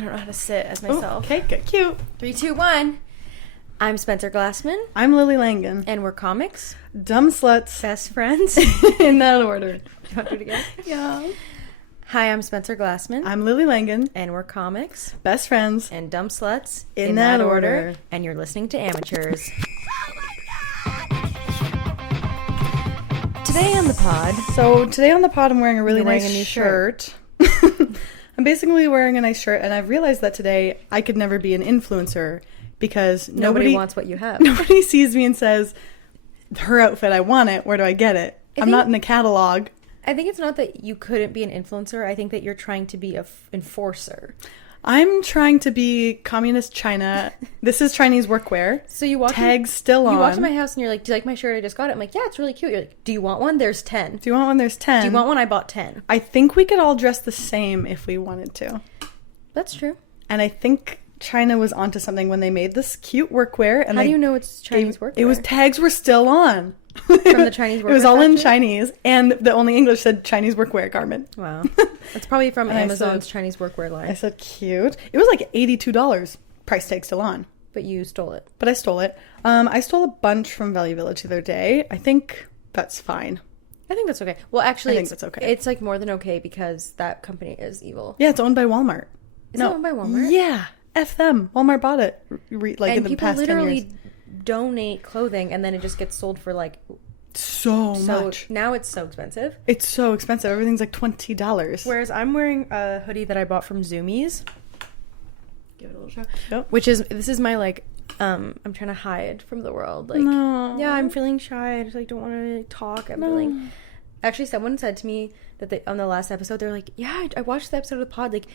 I don't know how to sit as myself. Okay, good. Cute. 3, 2, 1. I'm Spencer Glassman. I'm Lily Langen. And we're comics. Dumb sluts. Best friends. In that order. Do you want to do it again? Yeah. Hi, I'm Spencer Glassman. I'm Lily Langen. And we're comics. Best friends. And dumb sluts. In that order. And you're listening to Amateurs. Today on the pod. So today on the pod, I'm wearing a really nice new shirt. I'm basically wearing a nice shirt, and I've realized that today I could never be an influencer because nobody wants what you have. Nobody sees me and says, her outfit, I want it. Where do I get it? I'm not in a catalog. I think it's not that you couldn't be an influencer. I think that you're trying to be an enforcer. I'm trying to be communist China. This is Chinese workwear. So you walk tags still on. You walk to my house and you're like, "Do you like my shirt? I just got it." I'm like, "Yeah, it's really cute." You're like, "Do you want one? There's 10." Do you want one? There's 10. Do you want one? I bought 10. I think we could all dress the same if we wanted to. That's true. And I think China was onto something when they made this cute workwear. And how do you know it's Chinese workwear? It was tags were still on. From the Chinese workwear It was all factory? in Chinese, and the only English said Chinese workwear garment. Wow. That's probably from Amazon's Chinese workwear line. I said cute. It was like $82. Price tag still on. But you stole it. But I stole it. I stole a bunch from Value Village the other day. I think that's fine. I think that's okay. Well, actually, I think that's okay. It's like more than okay because that company is evil. Yeah, it's owned by Walmart. Is it owned by Walmart? Yeah. F them. Walmart bought it in the past 10 years. And people literally donate clothing and then it just gets sold for like... So much. Now it's so expensive. It's so expensive. Everything's like $20. Whereas I'm wearing a hoodie that I bought from Zoomies. Give it a little show. Yep. This is my like, I'm trying to hide from the world. Like, no. Yeah, I'm feeling shy. I just like don't want to talk. Actually, someone said to me that on the last episode, they're like, yeah, I watched the episode of the pod. Like,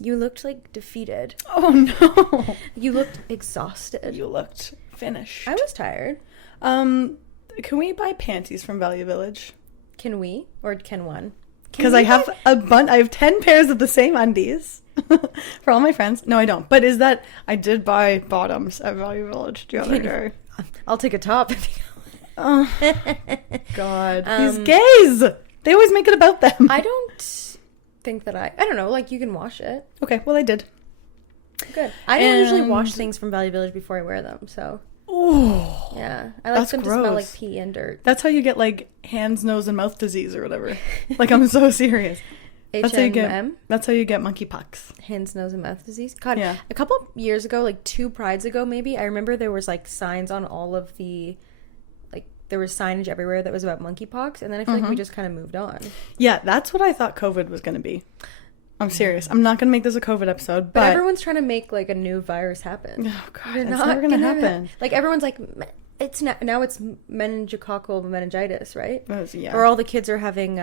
you looked like defeated. Oh no. You looked exhausted. You looked finished. I was tired. Can we buy panties from Value Village? Can we? Or can one? Because I have I have 10 pairs of the same undies for all my friends. No, I don't. But I did buy bottoms at Value Village the other day. I'll take a top. Oh, God. These gays! They always make it about them. I don't think that I don't know, like you can wash it. Okay, well I did. Good. I don't usually wash things from Value Village before I wear them, so. Oh. Yeah. I like them to smell like pee and dirt. That's how you get like hands, nose, and mouth disease or whatever. Like I'm so serious. That's how you get monkeypox. Hands, nose, and mouth disease. God, yeah. A couple years ago, like 2 prides ago maybe, I remember there was like signs on all of the, like there was signage everywhere that was about monkeypox, and then I feel like we just kind of moved on. Yeah, that's what I thought COVID was going to be. I'm serious. I'm not going to make this a COVID episode, but everyone's trying to make like a new virus happen. Oh God, it's never going to happen. Like everyone's like, it's now it's meningococcal meningitis, right? Yeah. Or all the kids are having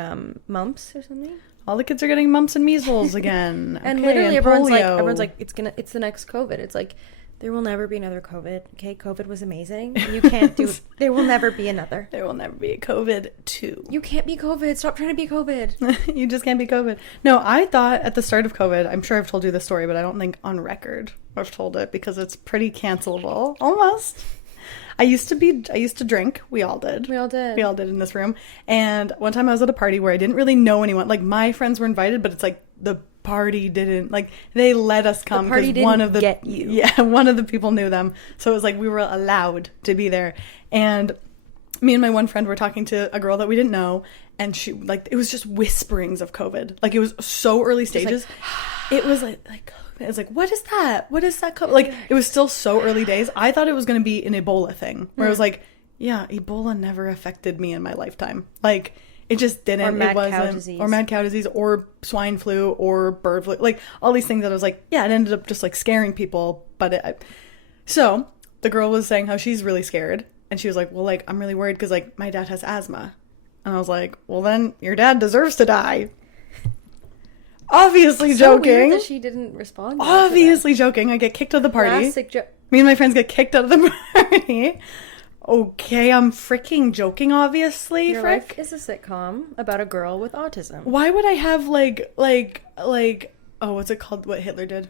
mumps or something. All the kids are getting mumps and measles again. And literally everyone's like, it's the next COVID. It's like, there will never be another COVID. Okay, COVID was amazing. You can't do. There will never be another. There will never be a COVID 2. You can't be COVID. Stop trying to be COVID. You just can't be COVID. No, I thought at the start of COVID, I'm sure I've told you the story, but I don't think on record I've told it because it's pretty cancelable. Almost. I used to drink. We all did. We all did in this room. And one time I was at a party where I didn't really know anyone. Like my friends were invited, but it's like the party didn't, like they let us come because one of the people knew them. So it was like we were allowed to be there. And me and my one friend were talking to a girl that we didn't know, and she like it was just whisperings of COVID. Like it was so early stages. It was like it was like, what is that? What is that? Like, it was still so early days. I thought it was going to be an Ebola thing. Where I was like, yeah, Ebola never affected me in my lifetime. Like, it just didn't. Or mad cow disease. Or mad cow disease. Or swine flu. Or bird flu. Like, all these things that I was like, yeah, it ended up just, like, scaring people. But so, the girl was saying how she's really scared. And she was like, well, like, I'm really worried because, like, my dad has asthma. And I was like, well, then your dad deserves to die. Obviously so joking. Weird that she didn't respond. Obviously joking. I get kicked out of the party. Me and my friends get kicked out of the party. Okay, I'm freaking joking, obviously. Your life is a sitcom about a girl with autism. Why would I have like what's it called? What Hitler did?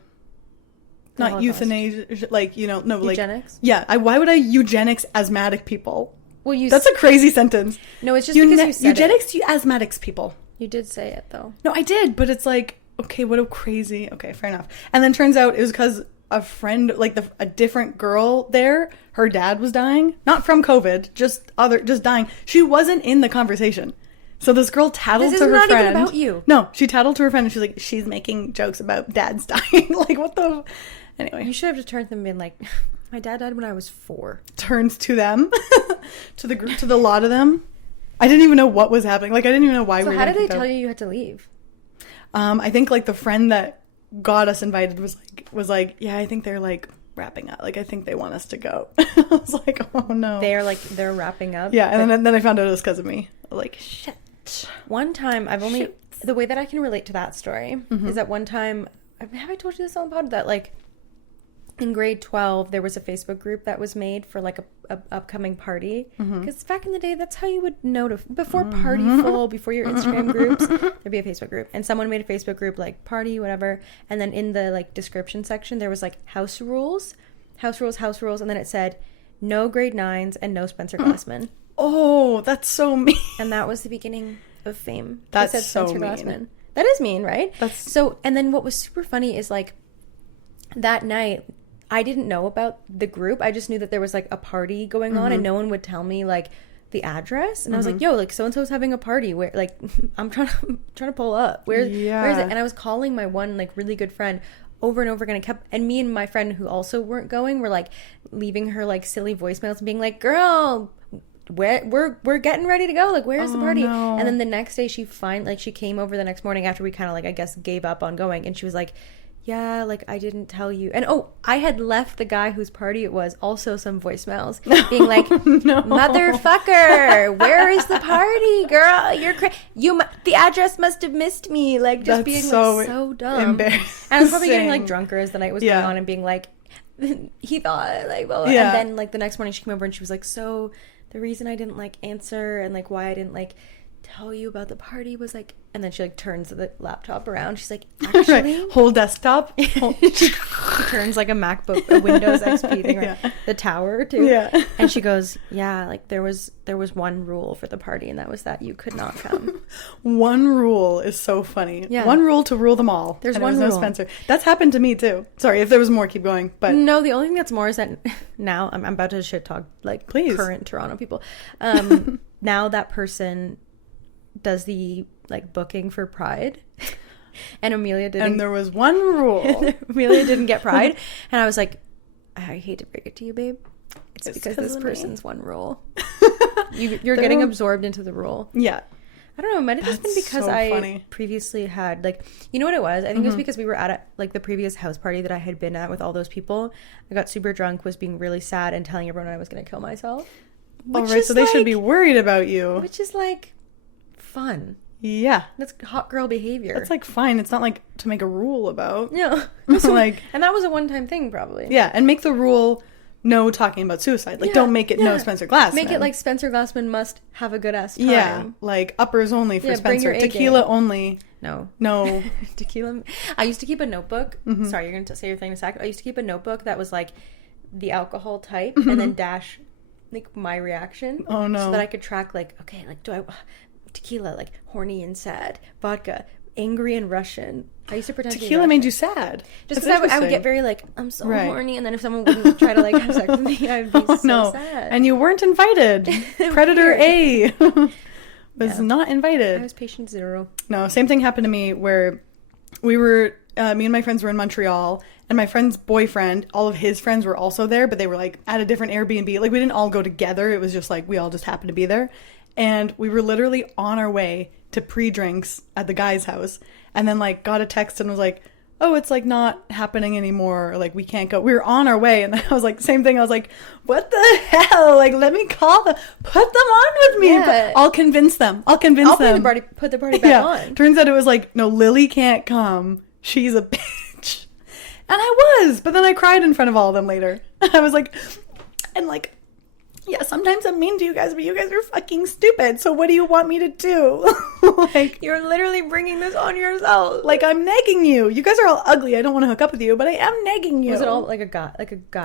Not euthanasia, like, you know, no, like eugenics? Yeah, why would I eugenics asthmatic people? Well, that's a crazy sentence. No, it's just because you said eugenics to asthmatics people. You did say it, though. No, I did, but it's like, okay, what a crazy, okay, fair enough. And then turns out it was because a friend, like a different girl there, her dad was dying. Not from COVID, just dying. She wasn't in the conversation. So this girl tattled to her friend. This is not even about you. No, she tattled to her friend and she's like, she's making jokes about dad's dying. Like, what the... Anyway. You should have just turned them and been like, my dad died when I was 4. Turns to them, to the group, to the lot of them. I didn't even know what was happening. Like, I didn't even know why we were... So how did they tell you had to leave? I think, like, the friend that got us invited was like, yeah, I think they're, like, wrapping up. Like, I think they want us to go. I was like, oh, no. They're wrapping up? Yeah, and then I found out it was because of me. Like, shit. One time, the way that I can relate to that story is that one time, have I told you this on the pod? That, like, in grade 12, there was a Facebook group that was made for, like, a upcoming party. Because back in the day, that's how you would know before Partyful, before your Instagram groups, there'd be a Facebook group. And someone made a Facebook group, like, party, whatever. And then in the, like, description section, there was, like, house rules. And then it said, no grade 9s and no Spencer Glassman. Oh, that's so mean. And that was the beginning of fame. That's so mean. Glassman. That is mean, right? So, and then what was super funny is, like, that night... I didn't know about the group. I just knew that there was, like, a party going on and no one would tell me, like, the address. And I was like, yo, like, so-and-so's having a party. Where, like, I'm trying to pull up. Where is it? And I was calling my one, like, really good friend over and over again. And me and my friend who also weren't going were, like, leaving her, like, silly voicemails and being like, girl, we're getting ready to go. Like, where's the party? No. And then the next day she came over the next morning after we kind of, like, I guess gave up on going. And she was like, yeah, like, I didn't tell you. And, I had left the guy whose party it was also some voicemails being like, motherfucker, where is the party, girl? The address must have missed me. Like, just being, like, so dumb. Embarrassing. And I was probably getting, like, drunker as the night was going on and being like, he thought, like, well, and then, like, the next morning she came over and she was like, so the reason I didn't, like, answer and, like, why I didn't, like, tell you about the party was, like, and then she, like, turns the laptop around. She's like, actually, right. Whole desktop. She turns, like, a MacBook, a Windows XP thing, right? The tower too. Yeah. And she goes, yeah, like, there was one rule for the party, and that was that you could not come. One rule is so funny. Yeah. One rule to rule them all. There's one rule. No Spencer. That's happened to me too. Sorry, if there was more, keep going. But no, the only thing that's more is that now I'm about to shit talk, like, please, current Toronto people. Now that person does the, like, booking for Pride, and Amelia didn't. And there was one rule. Amelia didn't get Pride, and I was like, I hate to break it to you, babe. It's because this person's one rule. You're getting absorbed into the rule. Yeah. I don't know. It might have just been because I previously had, like, you know what it was? I think it was because we were at like the previous house party that I had been at with all those people. I got super drunk, was being really sad, and telling everyone I was going to kill myself. All right, so they should be worried about you. Which is, like, fun. Yeah. That's hot girl behavior. That's, like, fine. It's not, like, to make a rule about. Yeah. Like, and that was a one-time thing, probably. Yeah, and make the rule no talking about suicide. Like, don't make it no Spencer Glassman. Make it like Spencer Glassman must have a good-ass time. Yeah, like, uppers only for Spencer. Tequila only. No. Tequila. I used to keep a notebook. Sorry, you're going to say your thing in a second. I used to keep a notebook that was, like, the alcohol type and then dash, like, my reaction. Oh, no. So that I could track, like, okay, like, do I... Tequila, like, horny and sad. Vodka, angry and Russian. I used to pretend tequila made you sad. Just because I would get very, like, I'm so horny, and then if someone wouldn't try to, like, have sex with me, I would be sad. And you weren't invited. Predator A was not invited. I was patient 0. No, same thing happened to me where we were, me and my friends were in Montreal, and my friend's boyfriend, all of his friends were also there, but they were, like, at a different Airbnb. Like, we didn't all go together. It was just, like, we all just happened to be there. And we were literally on our way to pre-drinks at the guy's house. And then, like, got a text and was like, oh, it's, like, not happening anymore. Or, like, we can't go. We were on our way. And I was like, same thing. I was like, what the hell? Like, let me call them. Put them on with me. Yeah. I'll convince them. I'll put the party back on. Turns out it was like, no, Lily can't come. She's a bitch. And I was. But then I cried in front of all of them later. I was like, and, like, yeah, sometimes I'm mean to you guys, but you guys are fucking stupid. So what do you want me to do? Like, you're literally bringing this on yourself. Like, I'm negging you. You guys are all ugly. I don't want to hook up with you, but I am negging you. Was it all like a guy?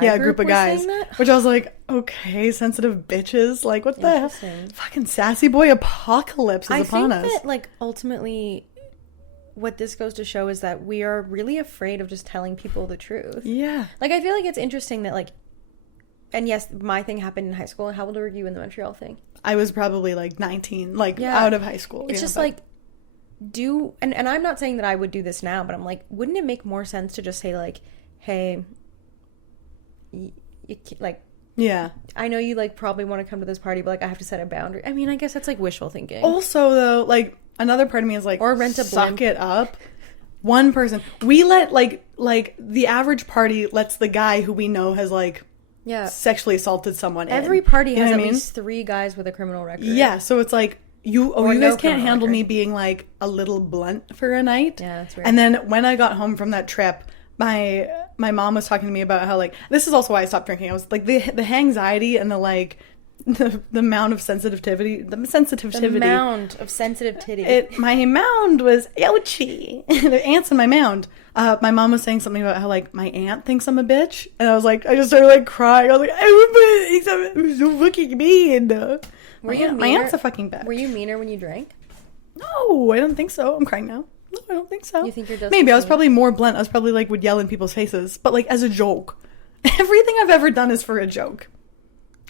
Yeah, a group of guys. Which I was like, okay, sensitive bitches. Like, what the hell? Fucking sassy boy apocalypse is upon us. I think that, like, ultimately, what this goes to show is that we are really afraid of just telling people the truth. Yeah. Like, I feel like it's interesting that, like, and yes, my thing happened in high school. How old were you in the Montreal thing? I was probably like 19, like out of high school. It's just like, and I'm not saying that I would do this now, but I'm like, wouldn't it make more sense to just say like, hey, like, yeah, I know you like probably want to come to this party, but like I have to set a boundary. I mean, I guess that's like wishful thinking. Also, though, like another part of me is like, or rent a blimp. Suck it up. One person, we let like the average party lets the guy who we know has like sexually assaulted someone. Every party has at least 3 guys with a criminal record. Yeah, so it's like you guys can't handle me being like a little blunt for a night. Yeah, that's weird. And then when I got home from that trip, my mom was talking to me about how like this is also why I stopped drinking. I was like the anxiety and the like the amount of sensitivity. My mound was ouchy. The ants in my mound. My mom was saying something about how like my aunt thinks I'm a bitch, and I was like, I just started like crying. I was like, everybody thinks I'm so fucking mean. My aunt's a fucking bitch. Were you meaner when you drank? No, I don't think so. I'm crying now. No, I don't think so. You think you're just maybe I was probably more blunt. I was probably like would yell in people's faces, but like as a joke. Everything I've ever done is for a joke.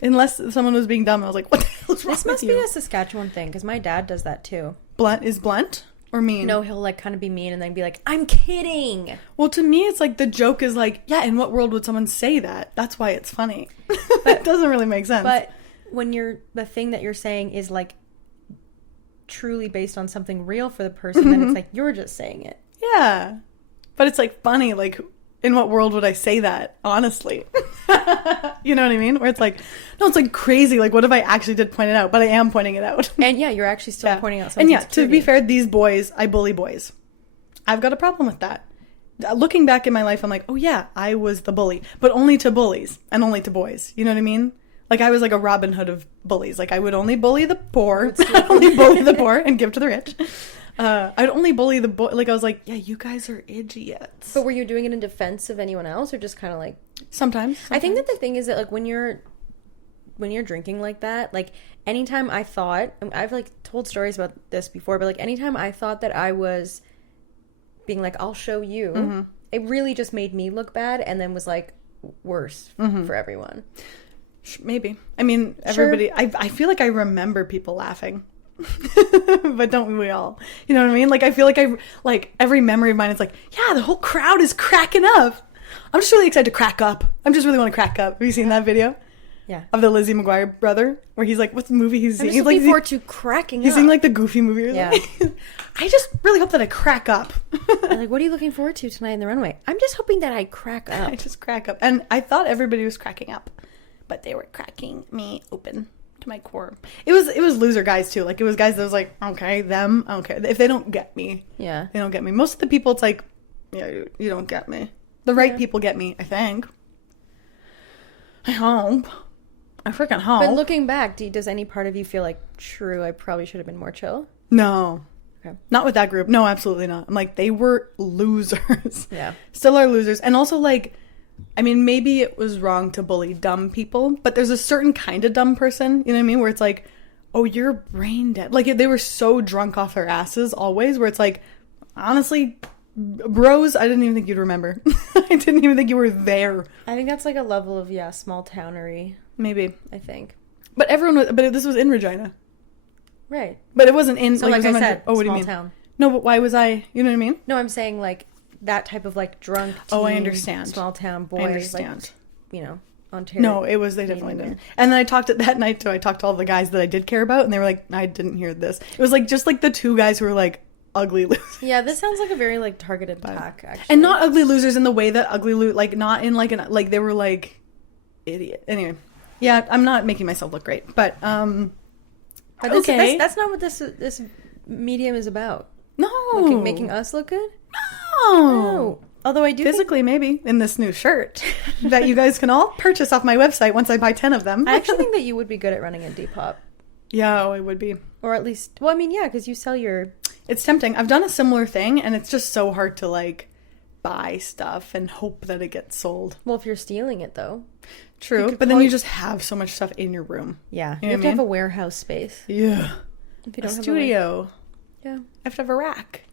Unless someone was being dumb, I was like, what the hell's wrong with you? This must be a Saskatchewan thing, because my dad does that too. Blunt or mean? No, he'll like kind of be mean and then be like, I'm kidding. Well, to me, it's like the joke is like, yeah, in what world would someone say that? That's why it's funny. It doesn't really make sense. But when the thing that you're saying is like truly based on something real for the person, then it's like, you're just saying it. Yeah. But it's like funny, like, in what world would I say that, honestly? You know what I mean? Where it's like, no, it's like crazy. Like, what if I actually did point it out? But I am pointing it out. And yeah, you're actually still pointing out something. And yeah, to be fair, these boys, I bully boys. I've got a problem with that. Looking back in my life, I'm like, oh yeah, I was the bully. But only to bullies and only to boys. You know what I mean? Like, I was like a Robin Hood of bullies. Like, I would only bully the poor. I'd only bully the poor and give to the rich. I'd only bully the boy. Like, I was like, yeah, you guys are idiots. But were you doing it in defense of anyone else, or just kind of like... Sometimes. I think that the thing is that, like, when you're drinking like that, like, anytime I thought... I've, like, told stories about this before, but, like, anytime I thought that I was being like, I'll show you, it really just made me look bad and then was, like, worse for everyone. Maybe. I mean, everybody... Sure. I feel like I remember people laughing. But don't we all? You know what I mean? Like, I feel like every memory of mine is like, yeah, the whole crowd is cracking up. I'm just really excited to crack up. I just really want to crack up. Have you seen that video? Yeah. Of the Lizzie McGuire brother, where he's like, what's the movie he's seeing? I'm just looking forward to cracking up. He's seeing like the Goofy movie or something. Yeah. I just really hope that I crack up. Like, what are you looking forward to tonight in the runway? I'm just hoping that I crack up. I just crack up. And I thought everybody was cracking up, but they were cracking me open to my core. It was loser guys too. Like, it was guys that was like, okay, them, okay. If they don't get me, yeah, they don't get me. Most of the people, it's like, yeah, you don't get me. The right people get me, I think. I hope. I freaking hope. But looking back, does any part of you feel like, true, I probably should have been more chill? No. Okay. Not with that group. No, absolutely not. I'm like, they were losers. Yeah. Still are losers. And also, like, I mean, maybe it was wrong to bully dumb people, but there's a certain kind of dumb person, you know what I mean? Where it's like, oh, you're brain dead. Like, they were so drunk off their asses always, where it's like, honestly, bros, I didn't even think you'd remember. I didn't even think you were there. I think that's like a level of, small townery. Maybe. I think. But this was in Regina. Right. But it wasn't in, so like I said, what do you mean? Town. No, but why was I, you know what I mean? No, I'm saying like that type of like drunk teen, I understand. Small town boys. I understand. Like, Ontario. No, they definitely didn't. And then I talked that night too. I talked to all the guys that I did care about, and they were like, I didn't hear this. It was like just like the 2 guys who were like ugly losers. Yeah, this sounds like a very like targeted attack, actually. And not ugly losers in the way that like not in like like they were like idiot. Anyway, yeah, I'm not making myself look great, but okay. That's not what this medium is about. No, making us look good. No. Although I do physically maybe in this new shirt that you guys can all purchase off my website once I buy 10 of them. I actually think that you would be good at running a Depop. Yeah, I would be. Or at least, well, I mean, yeah, because you sell your... It's tempting. I've done a similar thing, and it's just so hard to, like, buy stuff and hope that it gets sold. Well, if you're stealing it, though. True, but then you just have so much stuff in your room. Yeah, you have to have a warehouse space. Yeah. If you don't have studio. Yeah. I have to have a rack.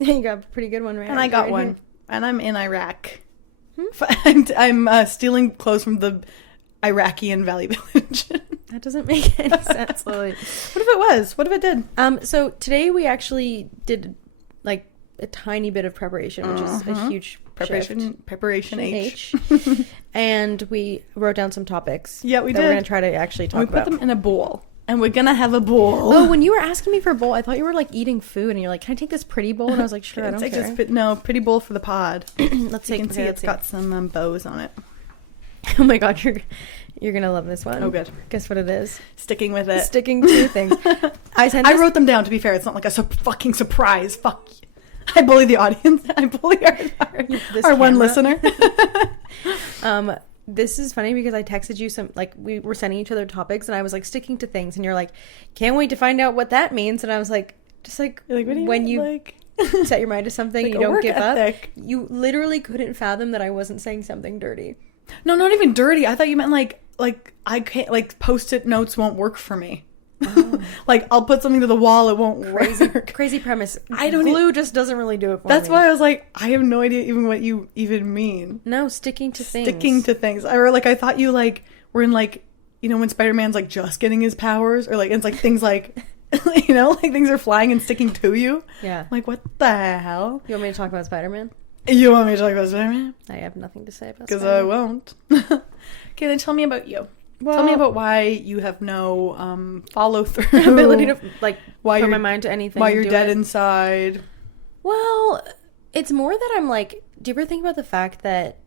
You got a pretty good one, right? And I got right one. here. And I'm in Iraq. I'm stealing clothes from the Iraqian Valley Village. That doesn't make any sense, Lily. What if it was? What if it did? So today we actually did like a tiny bit of preparation, which is a huge Preparation H. And we wrote down some topics. Yeah, we that did. We're gonna try to actually talk about. We put them in a bowl. And we're gonna have a bowl. Oh, when you were asking me for a bowl, I thought you were like eating food, and you're like, "Can I take this pretty bowl?" And I was like, "Sure, I don't care." No, pretty bowl for the pod. Let's You take. can see it's got some bows on it. Oh my god, you're gonna love this one. Oh, good. Guess what it is? Sticking with it. Sticking to things. I wrote them down. To be fair, it's not like a fucking surprise. Fuck. I bully the audience. I bully our one listener. This is funny because I texted you some, like, we were sending each other topics, and I was like, sticking to things, and you're like, can't wait to find out what that means. And I was like, just like, what do you when mean, you like? set your mind to something, Like you don't work give ethic. up. You literally couldn't fathom that I wasn't saying something dirty. No, not even dirty. I thought you meant like I can't, like, Post-it notes won't work for me. Oh. Like, I'll put something to the wall, it won't work. Crazy premise. Glue Glue just doesn't really do it for me. That's why I was like, I have no idea even what you even mean. No, sticking to things. Sticking to things. Or like, I thought you like were in like, you know, when Spider-Man's like just getting his powers, or like it's like things like, you know, like things are flying and sticking to you. Yeah. I'm like, what the hell? You want me to talk about Spider-Man? You want me to talk about Spider-Man? I have nothing to say about Because Spider-Man. I won't. Okay, then tell me about you. Well, tell me about why you have no follow through. Ability to like why put my mind to anything. Why and you're do dead it. inside. Well, it's more that I'm like, do you ever think about the fact that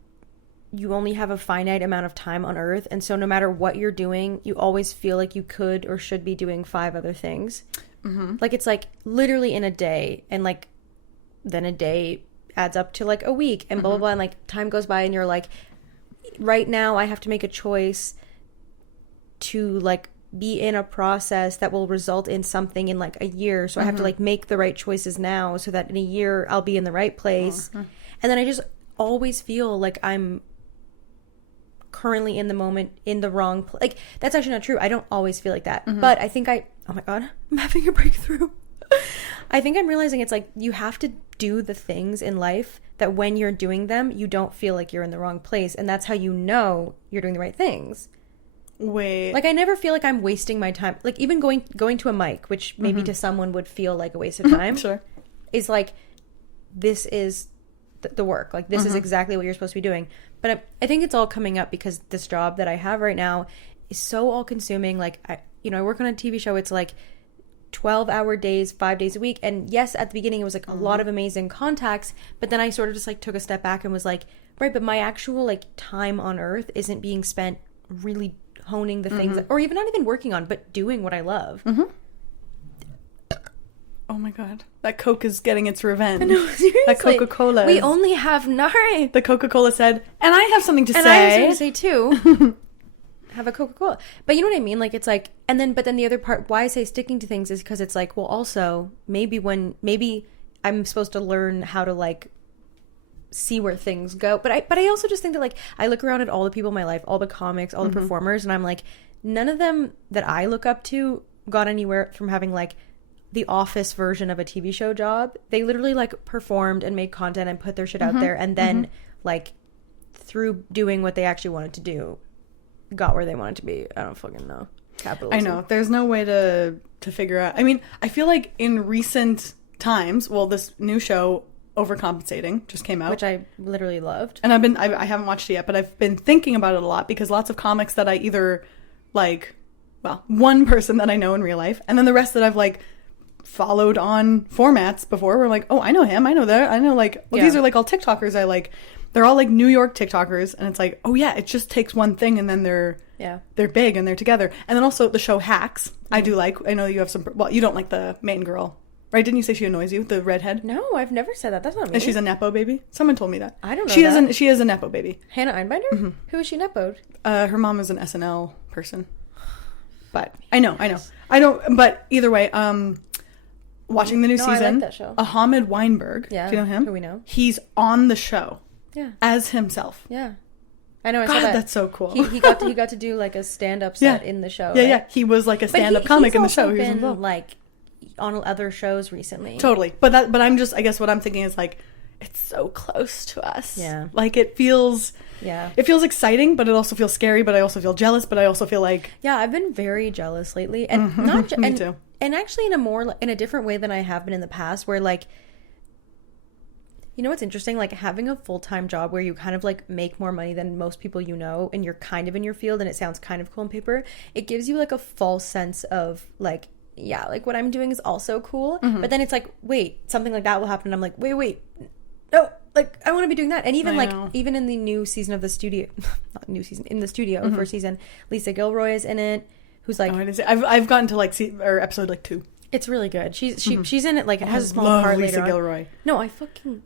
you only have a finite amount of time on Earth, and so no matter what you're doing, you always feel like you could or should be doing 5 other things. Mm-hmm. Like, it's like literally in a day, and like then a day adds up to like a week, and blah blah blah, and like time goes by, and you're like, right now I have to make a choice to like be in a process that will result in something in like a year, so I have to like make the right choices now so that in a year I'll be in the right place. And then I just always feel like I'm currently in the moment in the wrong place. Like, that's actually not true. I don't always feel like that, but I think oh my god, I'm having a breakthrough. I think I'm realizing it's like you have to do the things in life that when you're doing them you don't feel like you're in the wrong place, and that's how you know you're doing the right things. Wait. Like, I never feel like I'm wasting my time. Like, even going to a mic, which maybe to someone would feel like a waste of time, Sure. is like, this is the work. Like, this is exactly what you're supposed to be doing. But I think it's all coming up because this job that I have right now is so all-consuming. Like, I work on a TV show. It's like 12-hour days, 5 days a week. And yes, at the beginning it was like a lot of amazing contacts, but then I sort of just like took a step back and was like, right, but my actual like time on Earth isn't being spent really honing the things or even not even working on, but doing what I love. Oh my god, that Coke is getting its revenge. I know, seriously. That Coca-Cola. We only have Nare. The Coca-Cola said, and I have something to And say. I have something to say too. Have a Coca-Cola. But you know what I mean? Like, it's like, but then the other part, why I say sticking to things is because it's like, well, also maybe I'm supposed to learn how to like see where things go. But I also just think that, like, I look around at all the people in my life, all the comics, all the performers, and I'm like, none of them that I look up to got anywhere from having like the Office version of a TV show job. They literally like performed and made content and put their shit out there, and then like through doing what they actually wanted to do, got where they wanted to be. I don't fucking know. Capitalism. I know. There's no way to figure out. I mean, I feel like in recent times, well, this new show, Overcompensating, just came out, which I literally loved. And I haven't watched it yet, but I've been thinking about it a lot because lots of comics that I either like, well, one person that I know in real life, and then the rest that I've like followed on formats before, were like, oh, I know him, I know that, I know, like, well, these are like all TikTokers I like. They're all like New York TikTokers, and it's like, oh yeah, it just takes one thing, and then they're big and they're together. And then also the show Hacks, I do like. I know you have some. Well, you don't like the main girl, right? Didn't you say she annoys you, the redhead? No, I've never said that. That's not me. And she's a nepo baby. Someone told me that. I don't know. She is a nepo baby. Hannah Einbinder. Who is she nepoed? Her mom is an SNL person. But I know. I don't. But either way, watching the new season, I like that show. Ahmed Weinberg. Yeah, do you know him? Who we know? He's on the show. Yeah. As himself. Yeah. I know. I God, saw that. That's so cool. He got to do like a stand-up set in the show. Yeah, right? yeah. He was like a stand-up comic in the show. He's He was been involved. like, on other shows recently. Totally. But I'm just, I guess what I'm thinking is like, it's so close to us. Yeah. Like it feels exciting, but it also feels scary, but I also feel jealous, but I also feel like... Yeah, I've been very jealous lately. And Me too. And actually in a different way than I have been in the past, where like, you know what's interesting? Like having a full-time job where you kind of like make more money than most people you know, and you're kind of in your field and it sounds kind of cool on paper, it gives you like a false sense of like, yeah, like what I'm doing is also cool. But then it's like, wait, something like that will happen. And I'm like, wait, no, like I want to be doing that. And even even in the new season of the studio, not new season, in the studio, first season, Lisa Gilroy is in it, who's like, I've gotten to like episode like 2. It's really good. She's in it, like it has a small part Lisa later Gilroy. on. No, I fucking...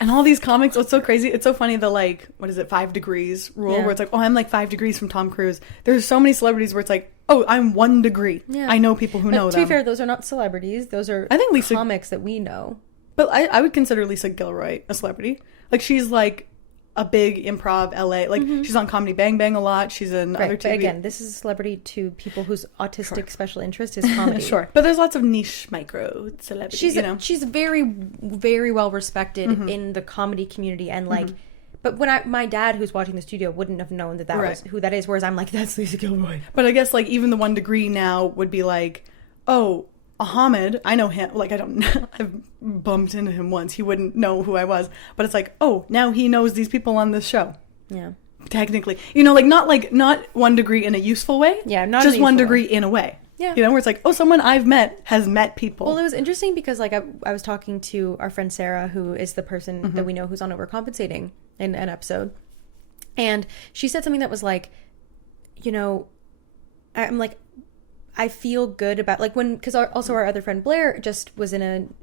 And all these comics, what's so crazy, it's so funny, the like, what is it, 5 degrees rule, where it's like, oh, I'm like 5 degrees from Tom Cruise. There's so many celebrities where it's like, oh, I'm 1 degree. Yeah. I know people who know them. To be fair, those are not celebrities. Those are comics that we know. But I would consider Lisa Gilroy a celebrity. Like, she's like a big improv LA. Like, she's on Comedy Bang Bang a lot. She's in other TV. But again, this is a celebrity to people whose autistic special interest is comedy. Sure. But there's lots of niche micro celebrities, She's very, very well respected in the comedy community. And like, but when my dad, who's watching the studio, wouldn't have known that was who that is. Whereas I'm like, that's Lisa Gilroy. But I guess like even the 1 degree now would be like, oh, Ahmed, I know him. Like, I don't know. I've bumped into him once. He wouldn't know who I was. But it's like, oh, now he knows these people on this show. Yeah. Technically. You know, not 1 degree in a useful way. Yeah, not just 1 degree in a way. Yeah. You know, where it's like, oh, someone I've met has met people. Well, it was interesting because, like, I was talking to our friend Sarah, who is the person that we know who's on Overcompensating in an episode. And she said something that was like, you know, I'm like, I feel good about, like, because also our other friend Blair just was had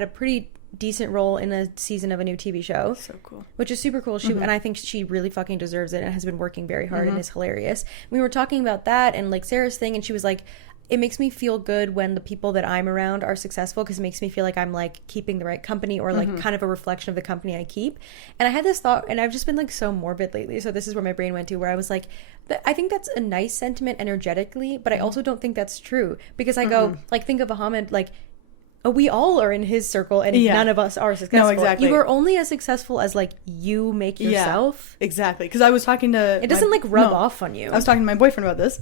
a pretty decent role in a season of a new TV show. So cool. Which is super cool. And I think she really fucking deserves it and has been working very hard and is hilarious. We were talking about that and, like, Sarah's thing, and she was like, it makes me feel good when the people that I'm around are successful because it makes me feel like I'm, like, keeping the right company or, like, kind of a reflection of the company I keep. And I had this thought, and I've just been, like, so morbid lately. So this is where my brain went to, where I was like, I think that's a nice sentiment energetically, but I also don't think that's true. Because I go, like, think of Ahmed, like, we all are in his circle and none of us are successful. No, exactly. You are only as successful as, like, you make yourself. Yeah, exactly. Because I was talking to... It doesn't, like, rub off on you. I was talking to my boyfriend about this.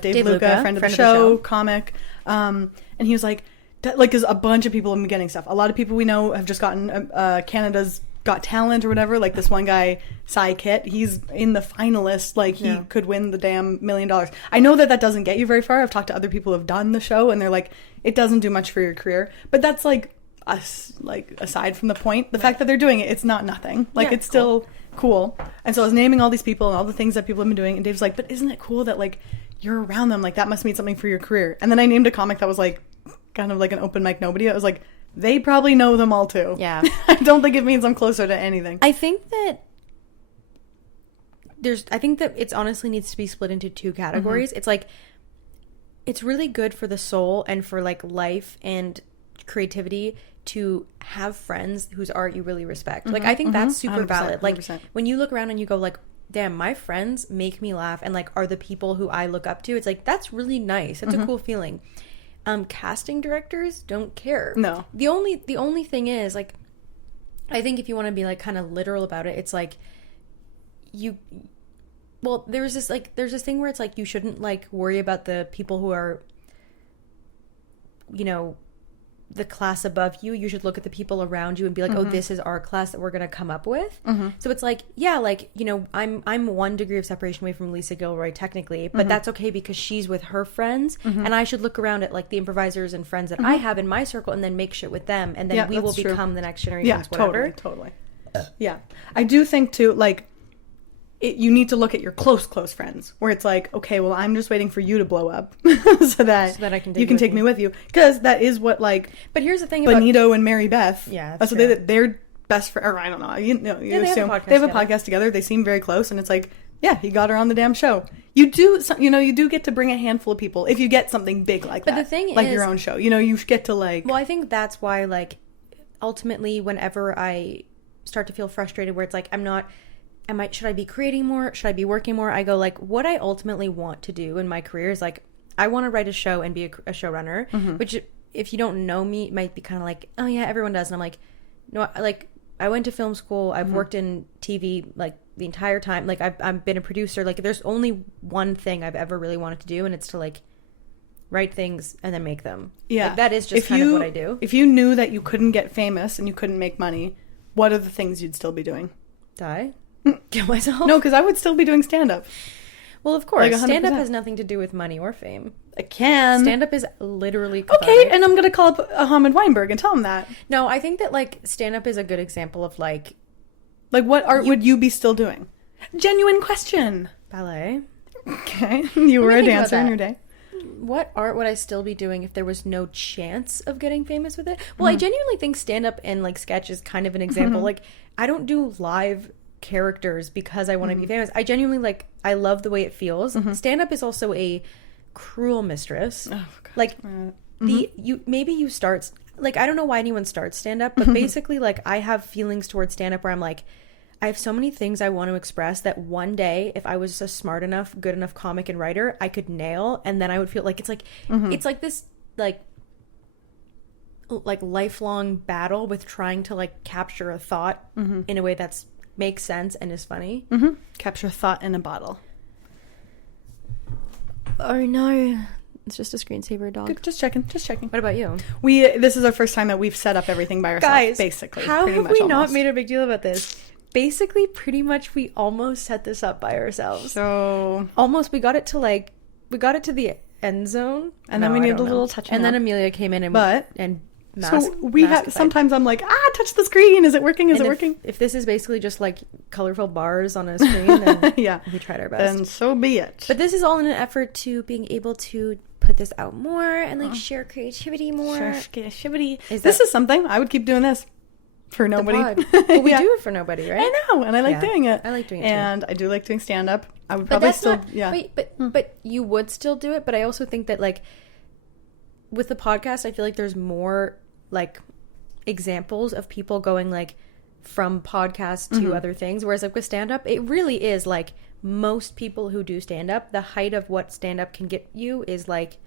Dave Luca, friend of the show, comic. And he was like, because a bunch of people have been getting stuff. A lot of people we know have just gotten Canada's Got Talent or whatever. Like this one guy, Cy Kit, he's in the finalist. Like he could win the damn $1 million. I know that doesn't get you very far. I've talked to other people who have done the show and they're like, it doesn't do much for your career. But that's like us, like aside from the point, the fact that they're doing it, it's not nothing. Like it's still cool. And so I was naming all these people and all the things that people have been doing. And Dave's like, but isn't it cool that like you're around them? Like that must mean something for your career. And then I named a comic that was like kind of like an open mic nobody. I was like, they probably know them all too. Yeah. I don't think it means I'm closer to anything. I think that it honestly needs to be split into 2 categories. It's like, it's really good for the soul and for like life and creativity to have friends whose art you really respect. Like, I think that's super valid. 100%. Like when you look around and you go like, damn, my friends make me laugh and like are the people who I look up to. It's like, that's really nice. That's a cool feeling. Casting directors don't care. No. The only thing is, like, I think if you want to be like kind of literal about it, it's like there's this thing where it's like you shouldn't like worry about the people who are, you know, the class above you. You should look at the people around you and be like, oh, this is our class that we're going to come up with. So it's like, yeah, like, you know, I'm 1 degree of separation away from Lisa Gilroy technically, but that's okay because she's with her friends and I should look around at like the improvisers and friends that I have in my circle and then make shit with them and then we will become the next generation's whatever. Totally. Yeah. I do think too, like, you need to look at your close friends where it's like, okay, well, I'm just waiting for you to blow up so that I can you can take me with you. Because that is what, like, but here's the thing Benito and Mary Beth. Yeah, that's what they're best friends. Or I don't know. You assume they have a podcast together. They seem very close, and it's like, yeah, he got her on the damn show. You do get to bring a handful of people if you get something big like that. But the thing like is, your own show. You know, you get to like. Well, I think that's why, like, ultimately, whenever I start to feel frustrated, where it's like should I be creating more? Should I be working more? I go like, what I ultimately want to do in my career is like, I want to write a show and be a showrunner, which if you don't know me, it might be kind of like, oh yeah, everyone does. And I'm like, no, like I went to film school. I've worked in TV like the entire time. Like I've been a producer. Like there's only one thing I've ever really wanted to do, and it's to like write things and then make them. Yeah. Like, that is just kind of what I do. If you knew that you couldn't get famous and you couldn't make money, what are the things you'd still be doing? Die? Kill myself? No, because I would still be doing stand-up. Well, of course. Like stand-up has nothing to do with money or fame. It can. Stand-up is literally cathartic. Okay, and I'm going to call up Ahmed Weinberg and tell him that. No, I think that, like, stand-up is a good example of, like... Like, what art would you be still doing? Genuine question. Ballet. Okay. You were a dancer in your day. What art would I still be doing if there was no chance of getting famous with it? Well, I genuinely think stand-up and, like, sketch is kind of an example. Like, I don't do live characters because I want to be famous. I genuinely, like, I love the way it feels. Stand-up is also a cruel mistress. Oh, God. Like, maybe you start... Like, I don't know why anyone starts stand-up, but basically, like, I have feelings towards stand-up where I'm like, I have so many things I want to express that one day, if I was a smart enough, good enough comic and writer, I could nail, and then I would feel like it's like this like lifelong battle with trying to like capture a thought in a way that's makes sense and is funny. Capture thought in a bottle. Oh no. It's just a screensaver dog. Good, just checking. What about you? This is our first time that we've set up everything by ourselves. Guys, basically. How have we not made a big deal about this? Basically, pretty much we almost set this up by ourselves. So almost we got it to the end zone. And then we needed a little touch. And then Amelia came in and so we have sometimes I'm like, touch the screen. Is it working? Is it working? If this is basically just like colorful bars on a screen, then we tried our best. And so be it. But this is all in an effort to being able to put this out more and like share creativity more. This is something I would keep doing this for nobody. Well, we do it for nobody, right? I know, and I like doing it. I like doing it and too. I do like doing stand up. I would probably still but you would still do it. But I also think that like with the podcast, I feel like there's more like examples of people going like from podcasts to other things, whereas like with stand up, it really is like most people who do stand up, the height of what stand up can get you is like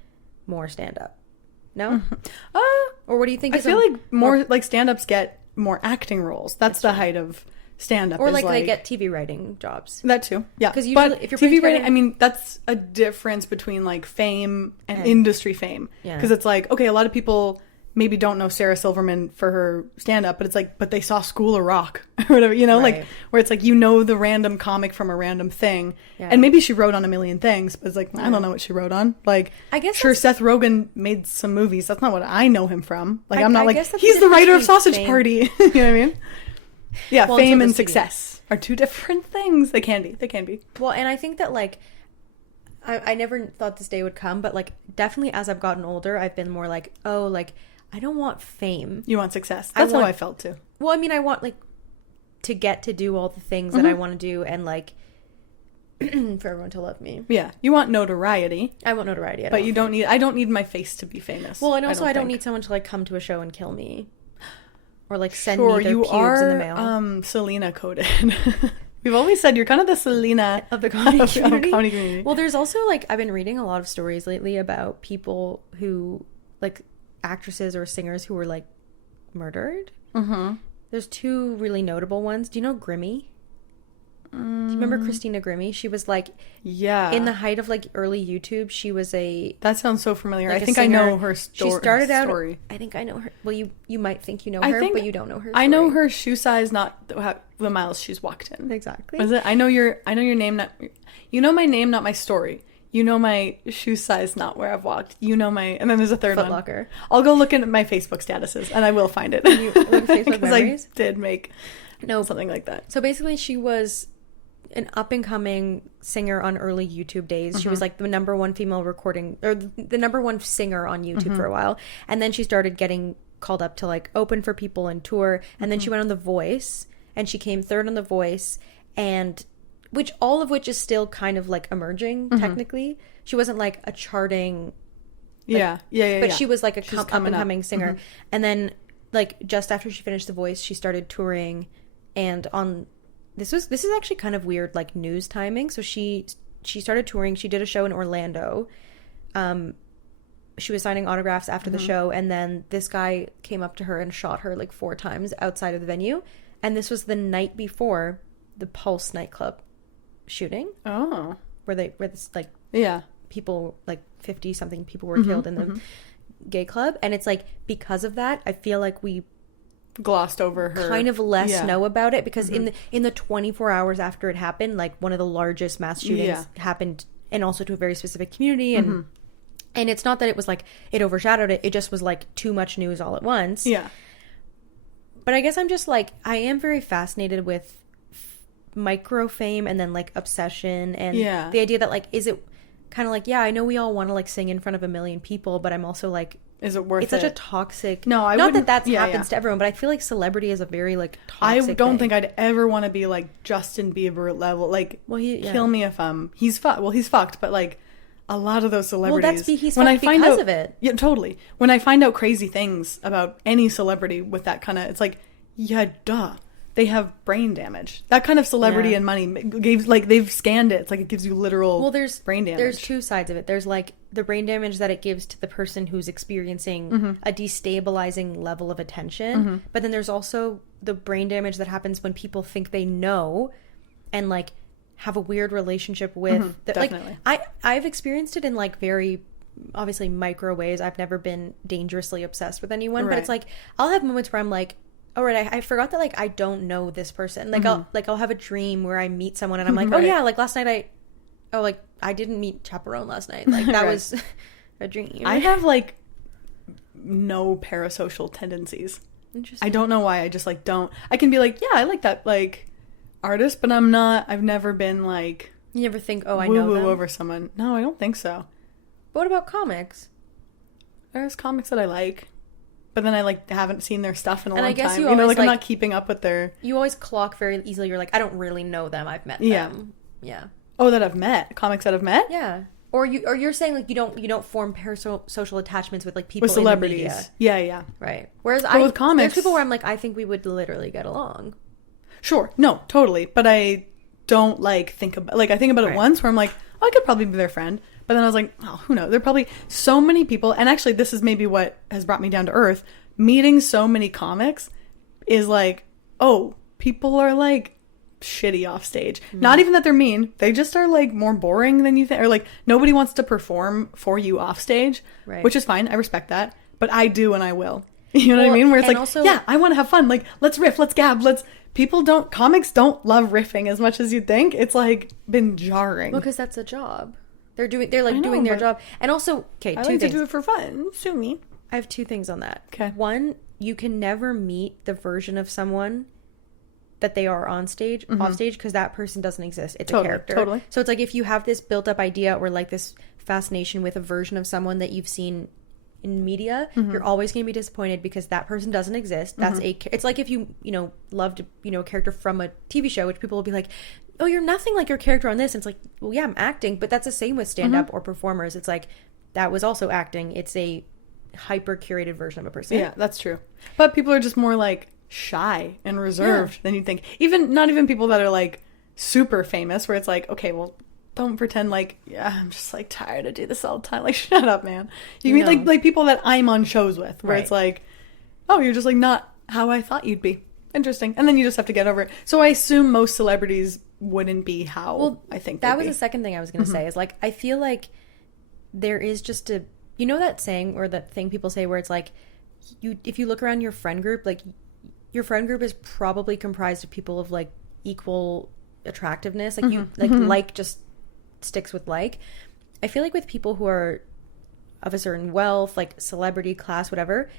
more stand up. No? Or what do you think? I feel like more like stand ups get more acting roles. That's the height of stand up. Or like they get TV writing jobs. That too. Yeah. Because if you're TV writing, I mean, that's a difference between like fame and industry fame. Yeah. Because it's like, okay, a lot of people maybe don't know Sarah Silverman for her stand-up, but it's like, but they saw School of Rock or whatever, you know, like where it's like, you know, the random comic from a random thing. Yeah. And maybe she wrote on a million things, but it's like, I don't know what she wrote on. Like, I guess sure, Seth Rogen made some movies. That's not what I know him from. Like, I'm not like, he's the writer of Sausage Party. You know what I mean? Yeah, well, fame and success are two different things. They can be. Well, and I think that like, I never thought this day would come, but like, definitely as I've gotten older, I've been more like, oh, like, I don't want fame. You want success. That's how I felt too. Well, I mean, I want like to get to do all the things that I want to do and like for everyone to love me. Yeah. You want notoriety. I want notoriety. But I don't need my face to be famous. Well, and also I don't need someone to like come to a show and kill me. Or like send me their pubes in the mail. Selena coded. We've always said you're kind of the Selena of the comedy community. Well, there's also like, I've been reading a lot of stories lately about people who like actresses or singers who were like murdered. There's two really notable ones. Do you know Grimmy? Do you remember Christina Grimmie? She was like, in the height of like early YouTube, she was that sounds so familiar. Like I think I know her story. She started out, I think I know her. Well, you might think you know her, but you don't know her story. I know her shoe size, not the miles she's walked in. Exactly. Was it? I know your name, not you know my name, not my story. You know my shoe size, not where I've walked. You know my... And then there's a third one. Footlocker. I'll go look at my Facebook statuses, and I will find it. You look at Facebook memories? I did make something like that. So basically, she was an up-and-coming singer on early YouTube days. She was like the number one female recording... Or the number one singer on YouTube for a while. And then she started getting called up to like open for people and tour. And then she went on The Voice. And she came third on The Voice. And... all of which is still kind of like emerging technically. She wasn't like a charting but she was like a up and coming singer. And then like just after she finished The Voice, she started touring, and on this is actually kind of weird like news timing. So she started touring. She did a show in Orlando she was signing autographs after the show, and then this guy came up to her and shot her like 4 times outside of the venue. And this was the night before the Pulse nightclub shooting. Oh. Where this like people, like 50 something people were killed in the gay club. And it's like, because of that, I feel like we glossed over her, kind of less know about it, because in the 24 hours after it happened, like one of the largest mass shootings happened, and also to a very specific community, and and it's not that it was like it overshadowed it, it just was like too much news all at once. But I guess I'm just like, I am very fascinated with micro fame and then like obsession, and the idea that like, is it kind of like, I know we all want to like sing in front of a million people, but I'm also like, is it worth it? It's such a toxic... No, I not wouldn't... that happens to everyone, but I feel like celebrity is a very, like, I toxic don't thing. think I'd ever want to be, like, Justin Bieber level. Like, kill me if I'm... He's fucked, but, like, a lot of those celebrities... Well, he's fucked because of it. Yeah, totally. When I find out crazy things about any celebrity with that kind of... It's like, yeah, duh. They have brain damage. That kind of celebrity and money gives, like, they've scanned it. It's like it gives you literal brain damage. There's 2 sides of it. There's, like, the brain damage that it gives to the person who's experiencing a destabilizing level of attention. But then there's also the brain damage that happens when people think they know and, like, have a weird relationship with... Definitely. Like, I've experienced it in, like, very... obviously micro ways. I've never been dangerously obsessed with anyone. But it's like, I'll have moments where I'm like, all right, I forgot that, like, I don't know this person. Like, I'll have a dream where I meet someone and I'm like, oh, yeah, like, last night I didn't meet Chaperone last night. Like, that was a dream. I have, like, no parasocial tendencies. Interesting. I don't know why. I just, like, don't. I can be like, yeah, I like that, like, artist, but I've never been, like... You never think, oh, I know them? over someone. No, I don't think so. But what about comics? There's comics that I like. But then I, like, haven't seen their stuff in a long time. I guess you know, always, like, I'm not keeping up with their... You always clock very easily. You're like, I don't really know them. I've met them. Yeah. Oh, that I've met? Comics that I've met? Yeah. Or you're saying, like, you don't form parasocial attachments with, like, people with celebrities. In the media. Yeah. Right. Whereas with comics... There's people where I'm like, I think we would literally get along. Sure. No, totally. But I don't, like, think about... Like, I think about it once where I'm like, oh, I could probably be their friend. But then I was like, oh, who knows? There are probably so many people... And actually, this is maybe what has brought me down to earth... Meeting so many comics is like, oh, people are like shitty off stage. Not even that they're mean. They just are like more boring than you think. Or like nobody wants to perform for you off stage, which is fine. I respect that. But I do and I will. You know what I mean? Where it's like, also, yeah, I want to have fun. Like, let's riff, let's gab, comics don't love riffing as much as you think. It's like been jarring. Well, because that's a job. They're doing their job. And also, okay, 2 things. To do it for fun. Sue me. I have 2 things on that. Okay. One, you can never meet the version of someone that they are on stage, off stage, because that person doesn't exist. It's a character. Totally. So it's like if you have this built up idea or like this fascination with a version of someone that you've seen in media, you're always going to be disappointed because that person doesn't exist. That's it's like if you loved a character from a TV show, which people will be like, oh, you're nothing like your character on this. And it's like, well, yeah, I'm acting, but that's the same with stand-up or performers. It's like, that was also acting. It's a hyper curated version of a person. Yeah, that's true. But people are just more like shy and reserved than you think. Not even people that are like super famous where it's like, okay, well, don't pretend like, yeah, I'm just like tired to do this all the time. Like, shut up, man. You mean like people that I'm on shows with where it's like, oh, you're just like not how I thought you'd be. Interesting. And then you just have to get over it. So I assume most celebrities wouldn't be how I think that was the second thing I was going to say is like, I feel like there is just that saying or that thing people say where it's like, if you look around your friend group, like your friend group is probably comprised of people of like equal attractiveness. Like you like just sticks with like. I feel like with people who are of a certain wealth, like celebrity, class, whatever,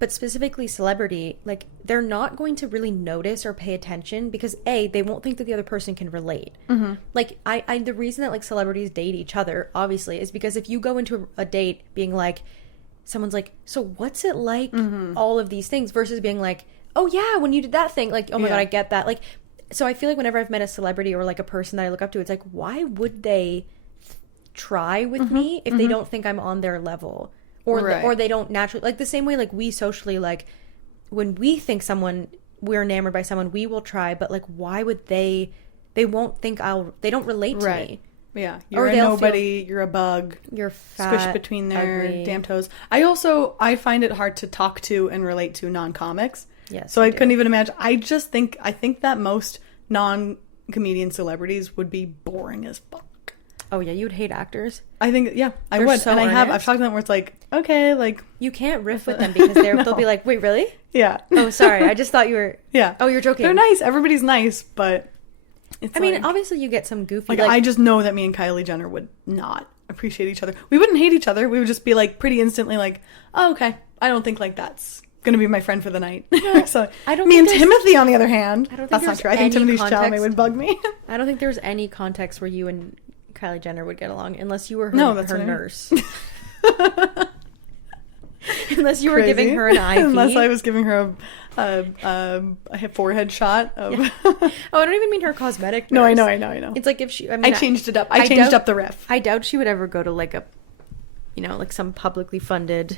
but specifically celebrity, like they're not going to really notice or pay attention because they won't think that the other person can relate. Like I the reason that like celebrities date each other obviously is because if you go into a date being like, someone's like, so what's it like, all of these things, versus being like, oh yeah, when you did that thing, like, oh my god, I get that. Like, so I feel like whenever I've met a celebrity or like a person that I look up to, it's like, why would they try with me if they don't think I'm on their level? Or they don't naturally, like the same way like we socially, like when we think we're enamored by someone, we will try, but like why would they won't think they don't relate to me. Yeah, you're a nobody, you're a bug. You're fat, squished between their ugly. damn toes. I find it hard to talk to and relate to non-comics. Yes. So I couldn't even imagine. I think that most non-comedian celebrities would be boring as fuck. Oh yeah, you would hate actors. I think, yeah, I would. So and I've talked to them where it's like, okay, like... You can't riff with them because they'll be like, wait, really? Yeah. Oh, sorry, I just thought you were... Yeah. Oh, you're joking. They're nice. Everybody's nice, but... I mean, obviously you get some goofy... Like, I just know that me and Kylie Jenner would not appreciate each other. We wouldn't hate each other. We would just be like pretty instantly like, oh, okay, I don't think like that's gonna be my friend for the night. So I don't me and Timothy, on the other hand, that's not true. I think Timothy's Chalamet would bug me. I don't think there's any context where you and Kylie Jenner would get along unless you were her nurse. Unless you were giving her an IV. Unless I was giving her a forehead shot of... Yeah. Oh, I don't even mean her cosmetic nurse. No, I know. It's like if she... I changed it up. I changed up the riff. I doubt she would ever go to like a, like some publicly funded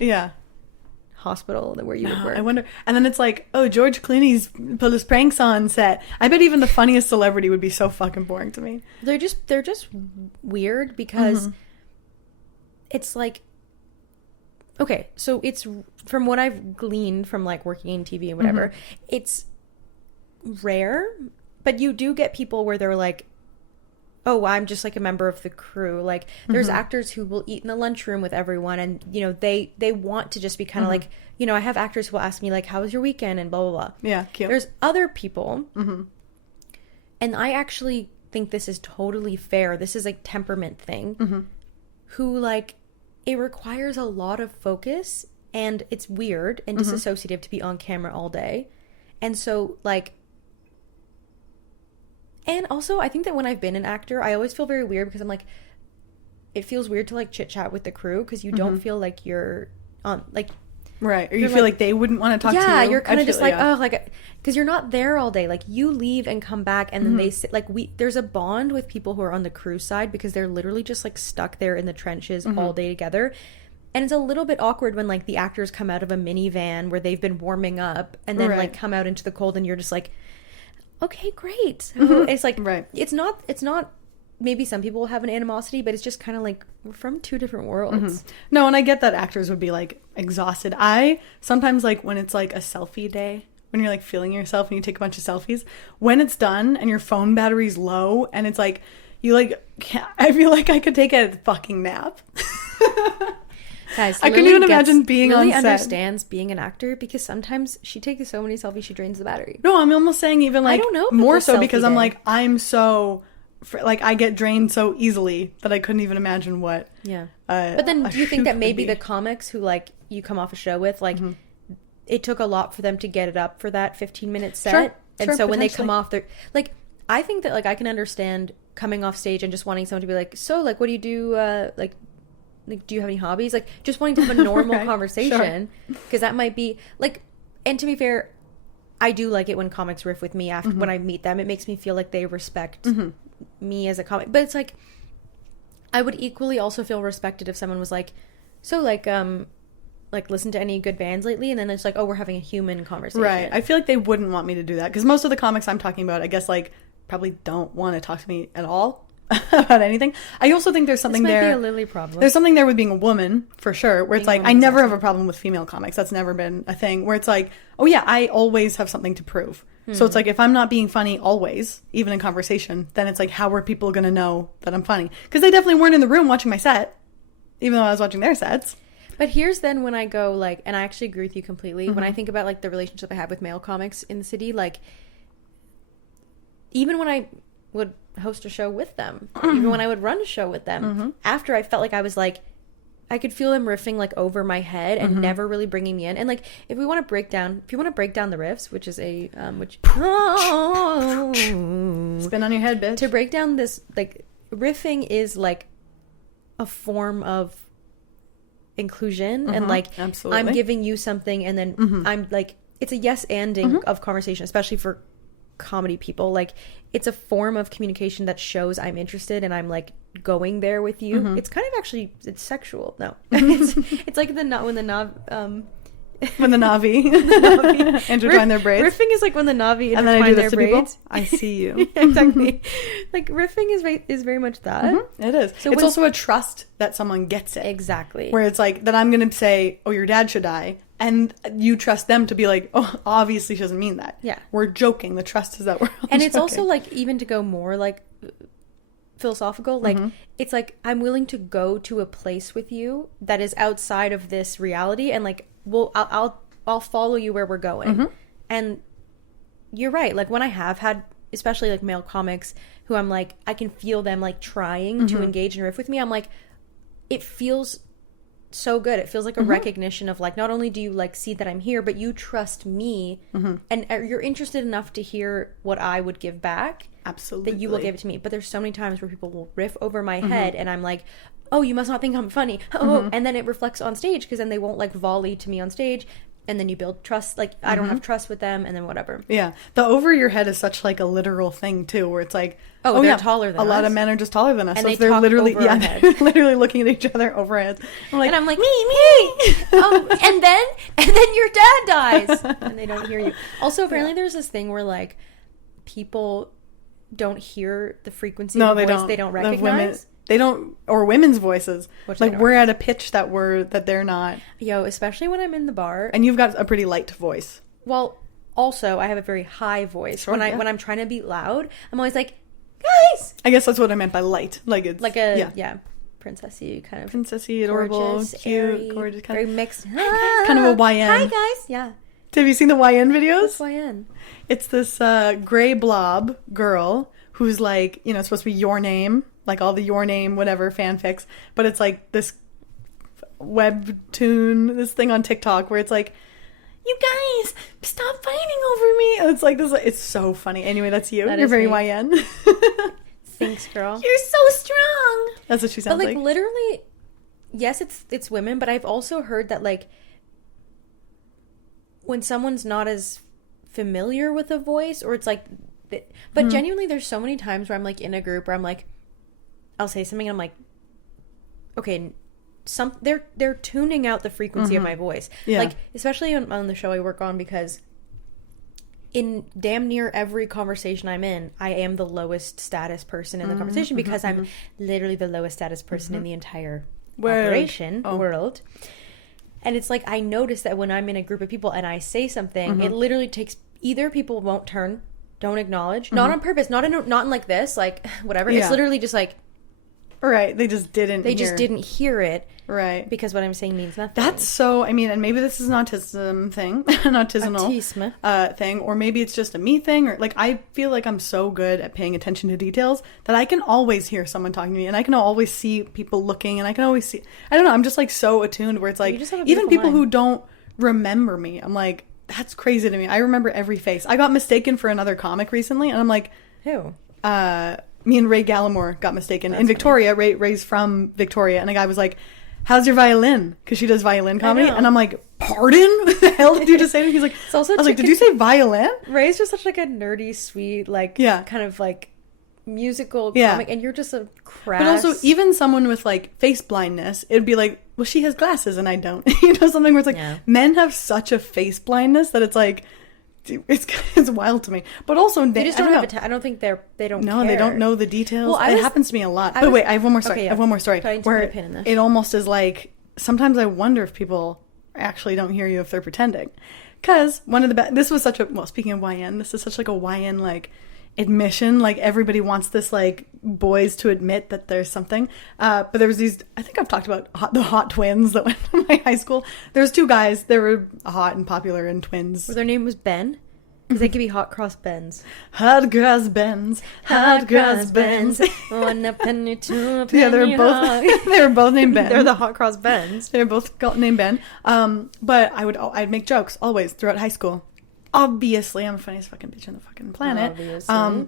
hospital where you would work. I wonder. And then it's like, oh, George Clooney's pulled his pranks on set. I bet even the funniest celebrity would be so fucking boring to me. They're just weird because it's like, okay, so it's from what I've gleaned from like working in TV and whatever, it's rare, but you do get people where they're like, oh, I'm just like a member of the crew. Like there's actors who will eat in the lunchroom with everyone, and they want to just be kind of like, I have actors who will ask me like, how was your weekend, and blah blah blah. Yeah, cute. There's other people, and I actually think this is totally fair. This is like temperament thing, who like, it requires a lot of focus, and it's weird and disassociative to be on camera all day, and so like. And also, I think that when I've been an actor, I always feel very weird because I'm like, it feels weird to like chit chat with the crew because you don't feel like you're on like, right? Or you feel like they wouldn't want to talk to you. Yeah, you're kind of just like, oh, like, because you're not there all day. Like you leave and come back, and then they sit, like there's a bond with people who are on the crew side because they're literally just like stuck there in the trenches all day together. And it's a little bit awkward when like the actors come out of a minivan where they've been warming up and then like come out into the cold, and you're just like, okay, great. It's like, it's not maybe some people will have an animosity, but it's just kind of like we're from two different worlds. No, and I get that actors would be like exhausted. I sometimes like when it's like a selfie day, when you're like feeling yourself and you take a bunch of selfies, when it's done and your phone battery's low and it's like you like I feel like I could take a fucking nap. Guys, I couldn't even imagine being Lily on set. understands being an actor because sometimes she takes so many selfies she drains the battery. No, I'm almost saying even like I don't know more so because I'm like I'm so like I get drained so easily that I couldn't even imagine what. Yeah. But then do you think that maybe be. the comics who like you come off a show with like it took a lot for them to get it up for that 15-minute set, and so when they come off, they're like, I think that like I can understand coming off stage and just wanting someone to be like, so like what do you do like do you have any hobbies? Like just wanting to have a normal conversation because that might be like, and to be fair, I do like it when comics riff with me after when I meet them. It makes me feel like they respect me as a comic. But it's like I would equally also feel respected if someone was like, so like listen to any good bands lately, and then it's like, oh, we're having a human conversation. Right. I feel like they wouldn't want me to do that because most of the comics I'm talking about, I guess like probably don't want to talk to me at all. About anything. I also think there's something there. This might be a Lily problem. There's something there with being a woman for sure, where it's like I never have a problem with female comics. That's never been a thing. Where it's like, oh yeah, I always have something to prove. So it's like if I'm not being funny always, even in conversation, then it's like how are people going to know that I'm funny? Because they definitely weren't in the room watching my set, even though I was watching their sets. But here's then when I go like, and I actually agree with you completely. When I think about like the relationship I have with male comics in the city, like even when I would host a show with them, even when I would run a show with them, after I felt like I was like, I could feel them riffing like over my head and never really bringing me in. And like, if you want to break down the riffs, which is a spin on your head, bitch. To break down this, like riffing is like a form of inclusion, and like absolutely. I'm giving you something, and then I'm like, it's a yes-anding of conversation, especially for comedy people. Like it's a form of communication that shows I'm interested and I'm like going there with you. It's kind of actually it's sexual. No, it's like when the knob When the Navi, intertwine their braids. Riffing is like when the Navi intertwine and then I do this their to braids. people. I see you. Exactly. Like riffing is very much that. It is. So it's also a trust that someone gets it. Exactly. Where it's like, that I'm going to say, oh, your dad should die. And you trust them to be like, oh, obviously she doesn't mean that. Yeah. We're joking. The trust is that we're all And it's joking. also like, even to go more like philosophical, like it's like, I'm willing to go to a place with you that is outside of this reality, and like, I'll follow you where we're going. And you're right. Like when I have had, especially like male comics who I'm like, I can feel them like trying to engage and riff with me. I'm like, it feels so good. It feels like a recognition of like, not only do you like see that I'm here, but you trust me and you're interested enough to hear what I would give back. Absolutely. That you will give it to me. But there's so many times where people will riff over my head and I'm like, oh, you must not think I'm funny. Oh, and then it reflects on stage, because then they won't like volley to me on stage. And then you build trust. Like, I don't have trust with them, and then whatever. Yeah. The over your head is such like a literal thing too, where it's like, oh they're taller than us. A lot of men are just taller than us. And so they they're talk literally, over our they're heads. literally looking at each other over our heads. And I'm like, me. Oh, and then your dad dies. And they don't hear you. Also, apparently there's this thing where like people don't hear the frequency of the voice they don't recognize. They don't, or women's voices. Which like we're at a pitch that they're not. Yo, especially when I'm in the bar. And you've got a pretty light voice. Well, also I have a very high voice. Sure, when I'm trying to be loud, I'm always like, guys. I guess that's what I meant by light. Like it's like a princessy kind of princessy, adorable, gorgeous, cute, airy, gorgeous, very mixed. Kind of a YN. Hi guys. Yeah. Have you seen the YN videos? What's YN? It's this gray blob girl who's like, you know, it's supposed to be your name, like all the your name, whatever fanfics, but it's like this webtoon, this thing on TikTok where it's like, you guys, stop fighting over me. And it's like this, it's so funny. Anyway, that's you. You're very me. YN. Thanks, girl. You're so strong. That's what she sounds like. But like literally, yes, it's women, but I've also heard that like when someone's not as familiar with a voice, or it's like, but genuinely there's so many times where I'm like in a group where I'm like, I'll say something and I'm like, okay, they're tuning out the frequency of my voice. Yeah. Like especially on the show I work on, because in damn near every conversation I'm in, I am the lowest status person in the conversation, because I'm literally the lowest status person in the entire world. And it's like, I notice that when I'm in a group of people and I say something, it literally takes, either people won't turn, don't acknowledge, not on purpose, not in like this, like whatever. Yeah. It's literally just like, right, they just didn't hear it, right, because what I'm saying means nothing. That's so, I mean, and maybe this is an autism thing, an autism thing, or maybe it's just a me thing, or like, I feel like I'm so good at paying attention to details that I can always hear someone talking to me, and I can always see people looking, and I can always see, I don't know, I'm just like so attuned where it's like, even people who don't remember me, I'm like, that's crazy to me. I remember every face. I got mistaken for another comic recently, and I'm like, who? Me and Ray Gallimore got mistaken. That's in Victoria. Ray's from Victoria, and a guy was like, how's your violin? Because she does violin comedy. And I'm like, pardon? What the hell did you just say to me? He's like, I was like, did you say violin? Ray's just such like a nerdy, sweet, like, kind of like musical comic, and you're just a crass. But also, even someone with like face blindness, it'd be like, well, she has glasses and I don't. You know, something where it's like, men have such a face blindness that it's like, it's wild to me. But also, they just don't have I don't think they don't care. They don't know the details. Well, it happens to me a lot. But wait, I have one more story. Where it almost is like, sometimes I wonder if people actually don't hear you if they're pretending. Because one of the this was such a, well, speaking of YN, this is such like a YN like admission, like everybody wants this like boys to admit that there's something, but there was these, I think I've talked about the hot twins that went to my high school. There's two guys, they were hot and popular and twins. Well, their name was Ben, because they could be hot cross Bens. Hot cross Bens, hot cross Bens. 1 a penny, 2 a penny. Yeah, they were both named Ben. They're the hot cross Bens. They were both named Ben. But I'd make jokes always throughout high school. Obviously, I'm the funniest fucking bitch on the fucking planet. Obviously.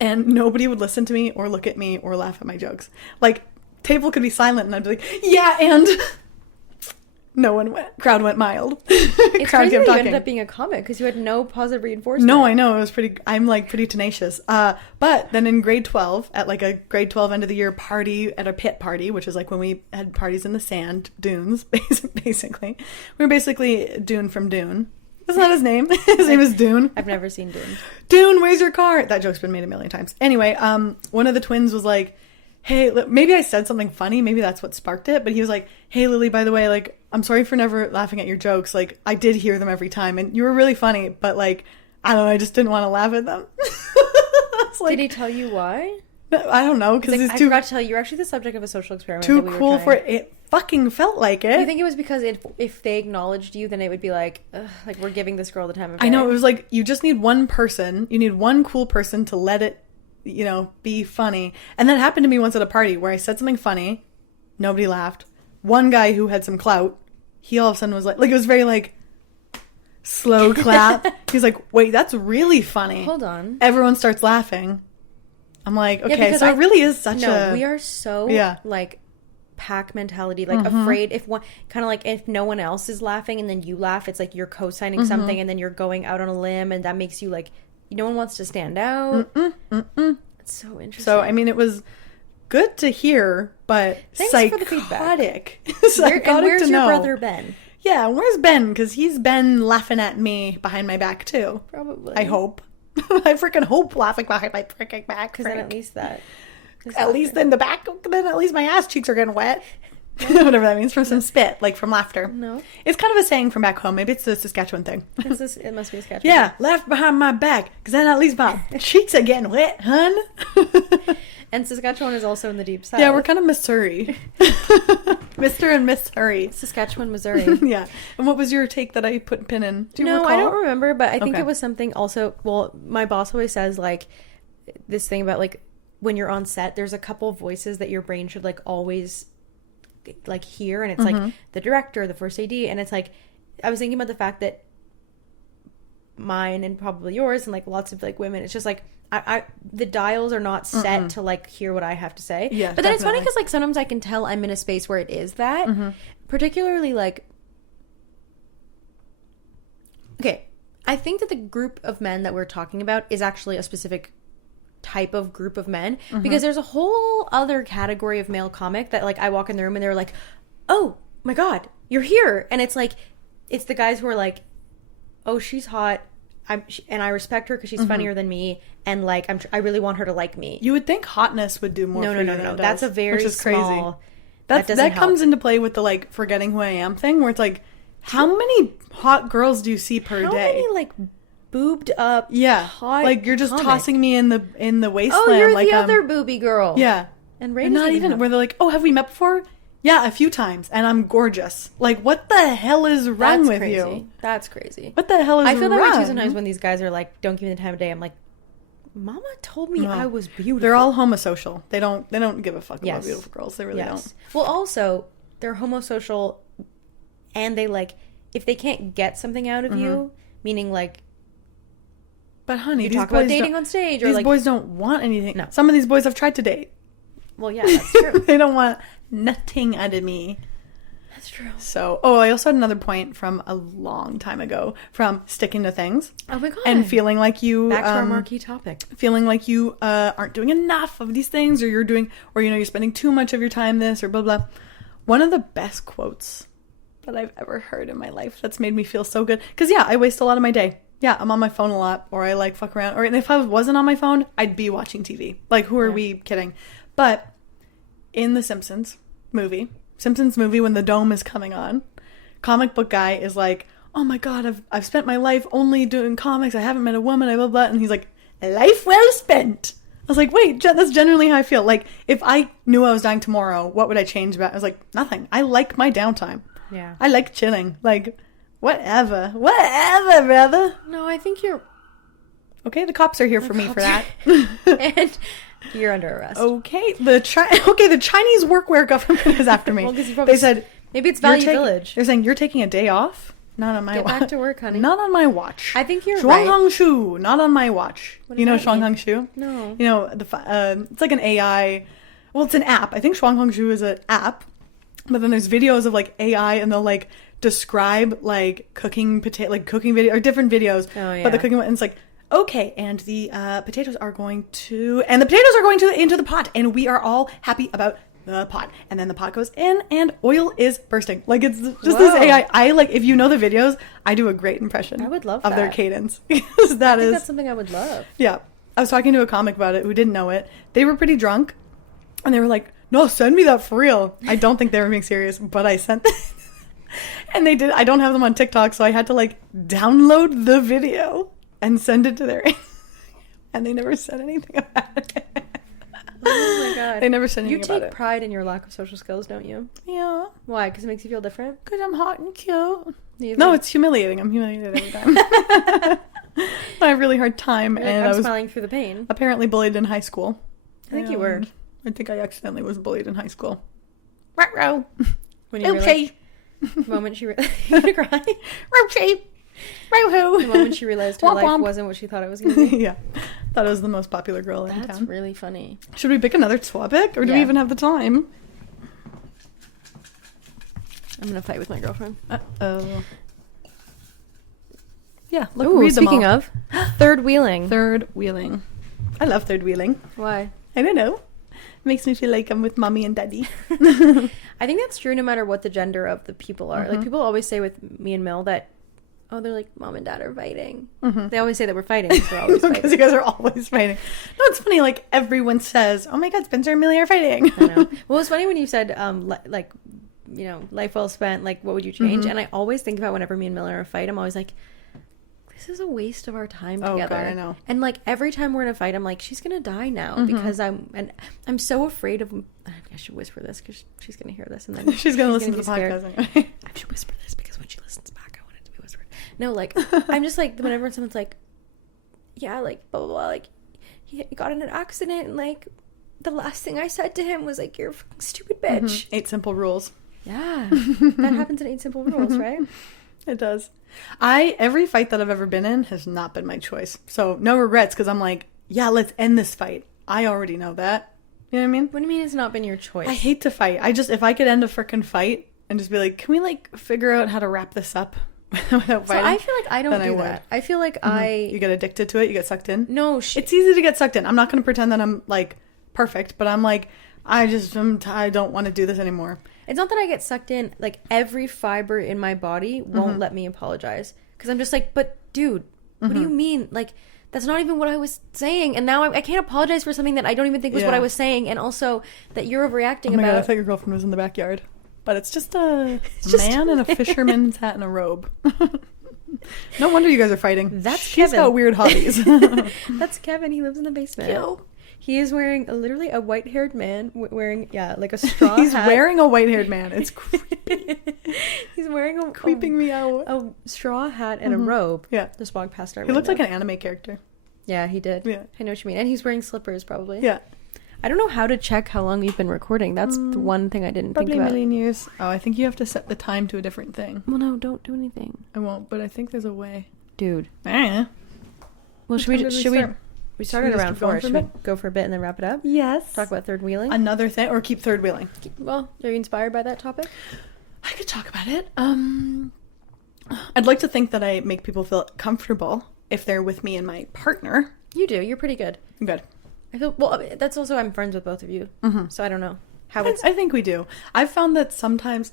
And nobody would listen to me or look at me or laugh at my jokes. Like, table could be silent and I'd be like, yeah, and crowd went mild. It's crazy that you ended up being a comic because you had no positive reinforcement. No, I know. I'm like pretty tenacious. But then in grade 12, at like a grade 12 end of the year party, at a pit party, which is like when we had parties in the sand dunes, basically. We were basically Dune from Dune. Isn't that his name? His name is Dune. I've never seen Dune. Dune, where's your car? That joke's been made a million times. Anyway, one of the twins was like, hey, maybe I said something funny. Maybe that's what sparked it. But he was like, hey, Lily, by the way, like, I'm sorry for never laughing at your jokes. Like, I did hear them every time. And you were really funny. But, like, I don't know. I just didn't want to laugh at them. Like, did he tell you why? I don't know. Because I forgot to tell you, you're actually the subject of a social experiment. Too cool for it. It fucking felt like it. Do you think it was because if they acknowledged you, then it would be like we're giving this girl the time of day? I know. It was like, you just need one person. You need one cool person to let it, be funny. And that happened to me once at a party where I said something funny. Nobody laughed. One guy who had some clout, he all of a sudden was like it was very like slow clap. He's like, wait, that's really funny. Hold on. Everyone starts laughing. I'm like, okay, so it really is such we are so like pack mentality, like afraid if one kind of like if no one else is laughing and then you laugh, it's like you're co-signing something and then you're going out on a limb and that makes you like no one wants to stand out. It's so interesting. So I mean, it was good to hear, but thanks psychotic. For the feedback. Psychotic and where's to your know. brother Ben? Yeah, where's Ben? Because he's been laughing at me behind my back too. Probably. I hope. I freaking hope laughing behind my freaking back. Because then at least that. At least in the back, then at least my ass cheeks are getting wet. Whatever that means, from some spit, like from laughter. No. It's kind of a saying from back home. Maybe it's the Saskatchewan thing. It must be a Saskatchewan. Yeah, laugh behind my back, because then at least my cheeks are getting wet, hun. And Saskatchewan is also in the deep south. Yeah, we're kind of Missouri. Mr. and Miss Hurry. Saskatchewan, Missouri. Yeah. And what was your take that I put pin in? Do you recall? I don't remember, but I think it was something also, well, my boss always says, like, this thing about, like, when you're on set, there's a couple of voices that your brain should, like, always, like, hear. And it's, like, the director, the first AD. And it's, like, I was thinking about the fact that mine and probably yours and, like, lots of, like, women, it's just, like, the dials are not set to like hear what I have to say. Yeah, but then it's funny because like sometimes I can tell I'm in a space where it is that. Particularly like, okay, I think that the group of men that we're talking about is actually a specific type of group of men because there's a whole other category of male comic that like I walk in the room and they're like, oh my god, you're here, and it's like it's the guys who are like, oh, she's hot. And I respect her because she's funnier than me, and like I really want her to like me. You would think hotness would do more. No. That's a very which is small. Crazy. That comes into play with the like forgetting who I am thing, where it's like, how many hot girls do you see per day? How many like boobed up? Yeah, hot like you're just tossing me in the wasteland. Oh, you're like, the other booby girl. Yeah, and not even where they're like, oh, have we met before? Yeah, a few times, and I'm gorgeous. Like, what the hell is wrong with you? That's crazy. What the hell is wrong? I feel that way too sometimes when these guys are like, don't give me the time of day. I'm like, Mama told me I was beautiful. They're all homosocial. They don't give a fuck about beautiful girls. They really don't. Well, also, they're homosocial, and they like, if they can't get something out of you, meaning like, but honey, you talk about dating on stage, or these like, boys don't want anything. No. Some of these boys I've tried to date. Well, yeah, that's true. They don't want nothing out of me. That's true. So, I also had another point from a long time ago from sticking to things. Oh my god. And feeling like you... Back to our marquee topic. Feeling like you aren't doing enough of these things, or you're spending too much of your time this, or blah, blah. One of the best quotes that I've ever heard in my life that's made me feel so good. Because, yeah, I waste a lot of my day. Yeah, I'm on my phone a lot, or I, like, fuck around. Or if I wasn't on my phone, I'd be watching TV. Like, who are we kidding? But in the Simpsons movie when the dome is coming on, comic book guy is like, oh my god, I've spent my life only doing comics, I haven't met a woman, I blah blah, and he's like, life well spent. I was like, wait, that's generally how I feel. Like, if I knew I was dying tomorrow, what would I change about it? I was like, nothing. I like my downtime. Yeah, I like chilling. Like, whatever, brother. No, I think you're okay. The cops are here for me for that. And you're under arrest. Okay. The Chinese workwear government is after me. Well, they said maybe it's Value Village. They're saying you're taking a day off. Not on my watch. Get back to work, honey. Not on my watch. I think you're right. Shuang Shu. Not on my watch. You know Shuang Shu? No. You know it's like an AI. Well, it's an app. I think Shuang Shu is an app, But then there's videos of like AI, and they'll like describe like cooking video or different videos. Oh, yeah. But the cooking one, and it's like, okay, and the potatoes are going into the pot, and we are all happy about the pot. And then the pot goes in, and oil is bursting. Like, it's just this AI. I like, if you know the videos, I do a great impression. I would love of that. their cadence. Because that's something I would love. Yeah. I was talking to a comic about it who didn't know it. They were pretty drunk, and they were like, no, send me that for real. I don't think they were being serious, but I sent them. And they did. I don't have them on TikTok, so I had to like download the video and send it to their and they never said anything about it. Oh my god. They never said anything about it. You take pride in your lack of social skills, don't you? Yeah. Why? Because it makes you feel different? Because I'm hot and cute. No, it's humiliating. I'm humiliated every time. I have a really hard time. Like, and I'm I was smiling through the pain. apparently bullied in high school. I think you were. I think I accidentally was bullied in high school. Ruh-roh. When you okay. The moment she... You're gonna cry? Roche. Roho. The moment she realized her life wasn't what she thought it was going to be. Yeah. Thought I was the most popular girl in town. That's really funny. Should we pick another topic? Or do we even have the time? I'm going to fight with my girlfriend. Uh-oh. Yeah, look, Ooh, read them speaking all. of, third wheeling. Third wheeling. I love third wheeling. Why? I don't know. Makes me feel like I'm with mommy and daddy. I think that's true no matter what the gender of the people are. Like, people always say with me and Mill that, oh, they're like, mom and dad are fighting. They always say that we're fighting. We're always fighting. Because you guys are always fighting. No, it's funny. Like, everyone says, oh my God, Spencer and Millie are fighting. I know. Well, it's funny when you said, like, you know, life well spent, like, what would you change? And I always think about whenever me and Miller are in a fight, I'm always like, this is a waste of our time together. God, I know. And like every time we're in a fight, I'm like, she's gonna die now because I'm so afraid of. I should whisper this because she's gonna hear this and then she's gonna listen to the podcast anyway. I should whisper this because when she listens back, I want it to be whispered. No, like I'm just like whenever someone's like, yeah, like blah blah blah, like he got in an accident and like the last thing I said to him was like, you're a fucking stupid bitch. 8 simple rules. Yeah, that happens in 8 simple rules, right? It does. Every fight that I've ever been in has not been my choice. So no regrets because I'm like, yeah, let's end this fight. I already know that. You know what I mean? What do you mean it's not been your choice? I hate to fight. If I could end a freaking fight and just be like, can we like figure out how to wrap this up without fighting? So I feel like I don't do that. I feel like You get addicted to it? You get sucked in? No. It's easy to get sucked in. I'm not going to pretend that I'm like perfect, but I'm like, I don't want to do this anymore. It's not that I get sucked in. Like, every fiber in my body won't let me apologize. Because I'm just like, but dude, what do you mean? Like, that's not even what I was saying. And now I can't apologize for something that I don't even think was what I was saying. And also that you're overreacting God, I thought your girlfriend was in the backyard. But it's just a man in a fisherman's hat and a robe. No wonder you guys are fighting. She's Kevin. got weird hobbies. That's Kevin. He lives in the basement. Yo. He is wearing literally a white-haired man wearing, like a straw He's hat. wearing a white-haired man. It's creepy. He's wearing creeping me out. A straw hat and a robe. Yeah. Just walked past our He window. looked like an anime character. Yeah, he did. Yeah. I know what you mean. And he's wearing slippers, probably. Yeah. I don't know how to check how long we've been recording. That's the one thing I didn't think about. Probably a million years. Oh, I think you have to set the time to a different thing. Well, no, don't do anything. I won't, but I think there's a way. Dude. Eh. Well, we started around 4. Should we go for a bit and then wrap it up? Yes. Talk about third wheeling? Another thing, or keep third wheeling? Well, are you inspired by that topic? I could talk about it. I'd like to think that I make people feel comfortable if they're with me and my partner. You do. You're pretty good. Good. I feel, well, that's also, I'm friends with both of you. So I don't know how I think we do. I've found that sometimes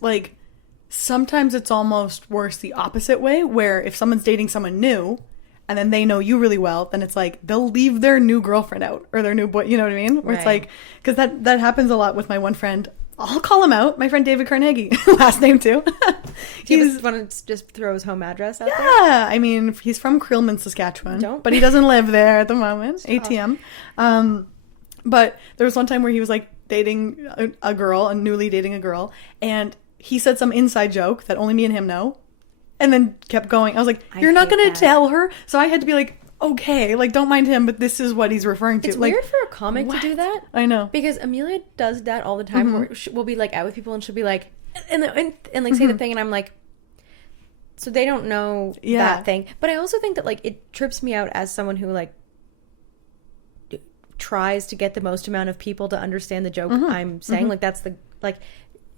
it's almost worse the opposite way, where if someone's dating someone new and then they know you really well, then it's like they'll leave their new girlfriend out or their new boy, you know what I mean? Where it's like, because that happens a lot with my one friend. I'll call him out. My friend David Carnegie, last name too. Do you want to just throw his home address out there? Yeah, I mean, he's from Creelman, Saskatchewan, but he doesn't live there at the moment. ATM. But there was one time where he was like dating newly dating a girl, and he said some inside joke that only me and him know, and then kept going. I was like, you're not going to tell her? So I had to be like, okay, like, don't mind him, but this is what he's referring to. It's like, weird for a comic to do that. I know. Because Amelia does that all the time, where we'll be like out with people and she'll be like, and like say the thing, and I'm like, so they don't know that thing. But I also think that like it trips me out as someone who like tries to get the most amount of people to understand the joke I'm saying. Like that's the, like,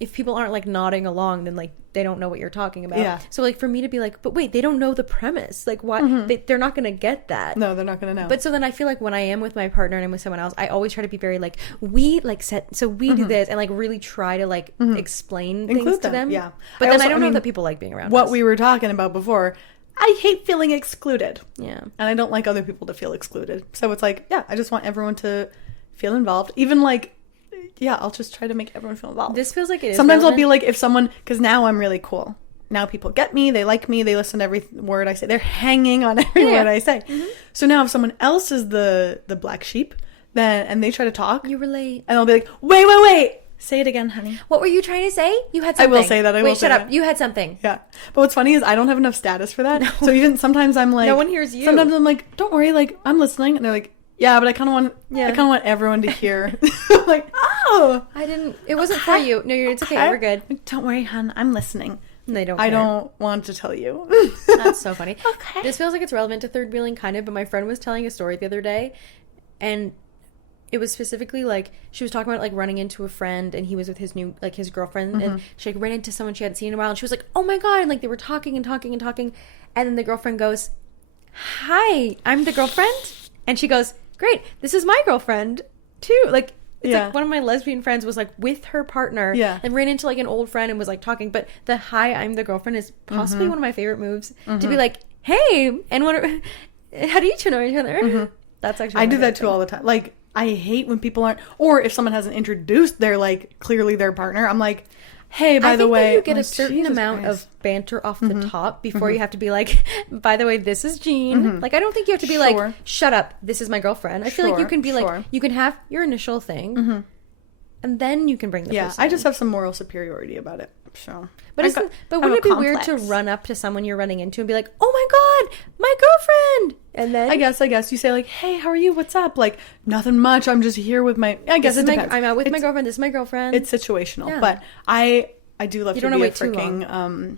if people aren't like nodding along, then like they don't know what you're talking about. Yeah. So like for me to be like, but wait, they don't know the premise. Like why they're not gonna get that. No, they're not gonna know. But so then I feel like when I am with my partner and I'm with someone else, I always try to be very like, we like set, so we do this, and like really try to like explain things to them. Yeah. But then I don't know that people like being around what us. we were talking about before. I hate feeling excluded. Yeah. And I don't like other people to feel excluded. So it's like, yeah, I just want everyone to feel involved. Even like, yeah, I'll just try to make everyone feel involved. This feels like it is Sometimes relevant. I'll be like, if someone, because now I'm really cool. Now people get me, they like me, they listen to every word I say. They're hanging on every word I say. So now if someone else is the black sheep, then and they try to talk, You relate. and I'll be like, wait. Say it again, honey. What were you trying to say? You had I something. will say that. Wait, will say shut up. that. You had something. Yeah. But what's funny is I don't have enough status for that. No. So even sometimes I'm like, No one hears you. Sometimes I'm like, don't worry, like I'm listening, and they're like, yeah, but I kind of want everyone to hear. I'm like, oh, I didn't. It wasn't for you. No, it's okay. We're good. Don't worry, hon. I'm listening. And they don't. I care. don't want to tell you. That's so funny. Okay. This feels like it's relevant to third wheeling, kind of. But my friend was telling a story the other day, and it was specifically like she was talking about like running into a friend, and he was with his new like his girlfriend, and she like ran into someone she hadn't seen in a while, and she was like, "Oh my god!" And like they were talking, and then the girlfriend goes, "Hi, I'm the girlfriend," and she goes, "Great, this is my girlfriend too." Like it's like one of my lesbian friends was like with her partner, and ran into like an old friend and was like talking. But the "Hi, I'm the girlfriend" is possibly one of my favorite moves to be like, "Hey," and how do you two know each other? That's actually I do that too all the time. Like. I hate when people aren't, or if someone hasn't introduced their, like, clearly their partner, I'm like, hey, by the way. I think that you get a certain amount of banter off the top before you have to be like, by the way, this is Jean. Like, I don't think you have to be like, shut up, this is my girlfriend. I feel like you can be like, you can have your initial thing, and then you can bring the person I just have some moral superiority about it. So, but wouldn't it be weird to run up to someone you're running into and be like, "Oh my god, my girlfriend," and then I guess you say like, "Hey, how are you? What's up?" Like, nothing much. I'm just here with my. I guess it depends. I'm out with my girlfriend. This is my girlfriend. It's situational, but I do love to be a freaking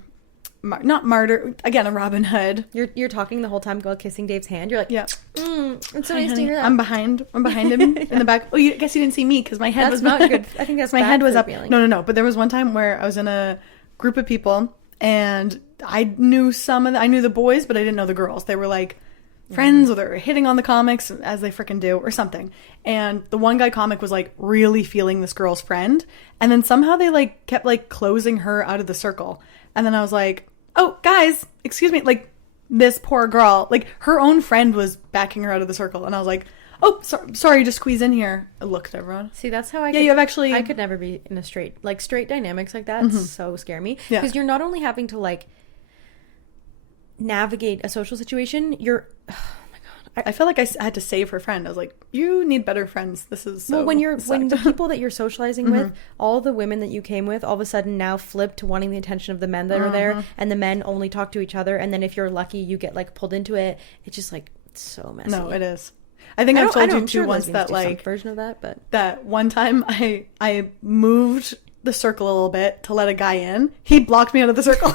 not martyr again, a Robin Hood. You're talking the whole time while kissing Dave's hand. You're like, it's so nice to hear that. I'm behind him in the back. Oh, I guess you didn't see me because my head was not good. I think that's my head was up. Feeling. No. But there was one time where I was in a group of people and I knew the boys, but I didn't know the girls. They were like friends or they were hitting on the comics as they freaking do or something. And the one guy comic was like really feeling this girl's friend. And then somehow they like kept like closing her out of the circle. And then I was like, oh, guys, excuse me. Like this poor girl, like her own friend was backing her out of the circle. And I was like, oh, sorry, just squeeze in here. I looked at everyone. See, that's how I you have actually... I could never be in a straight dynamics like that so scare me. Because you're not only having to, like, navigate a social situation, you're... Oh, my God. I felt like I had to save her friend. I was like, you need better friends. This is so... Well, when the people that you're socializing with, all the women that you came with, all of a sudden now flip to wanting the attention of the men that are there, and the men only talk to each other, and then if you're lucky, you get, like, pulled into it. It's just, like, it's so messy. No, it is. I think I've told you too once that like version of that, but that one time I moved the circle a little bit to let a guy in. He blocked me out of the circle.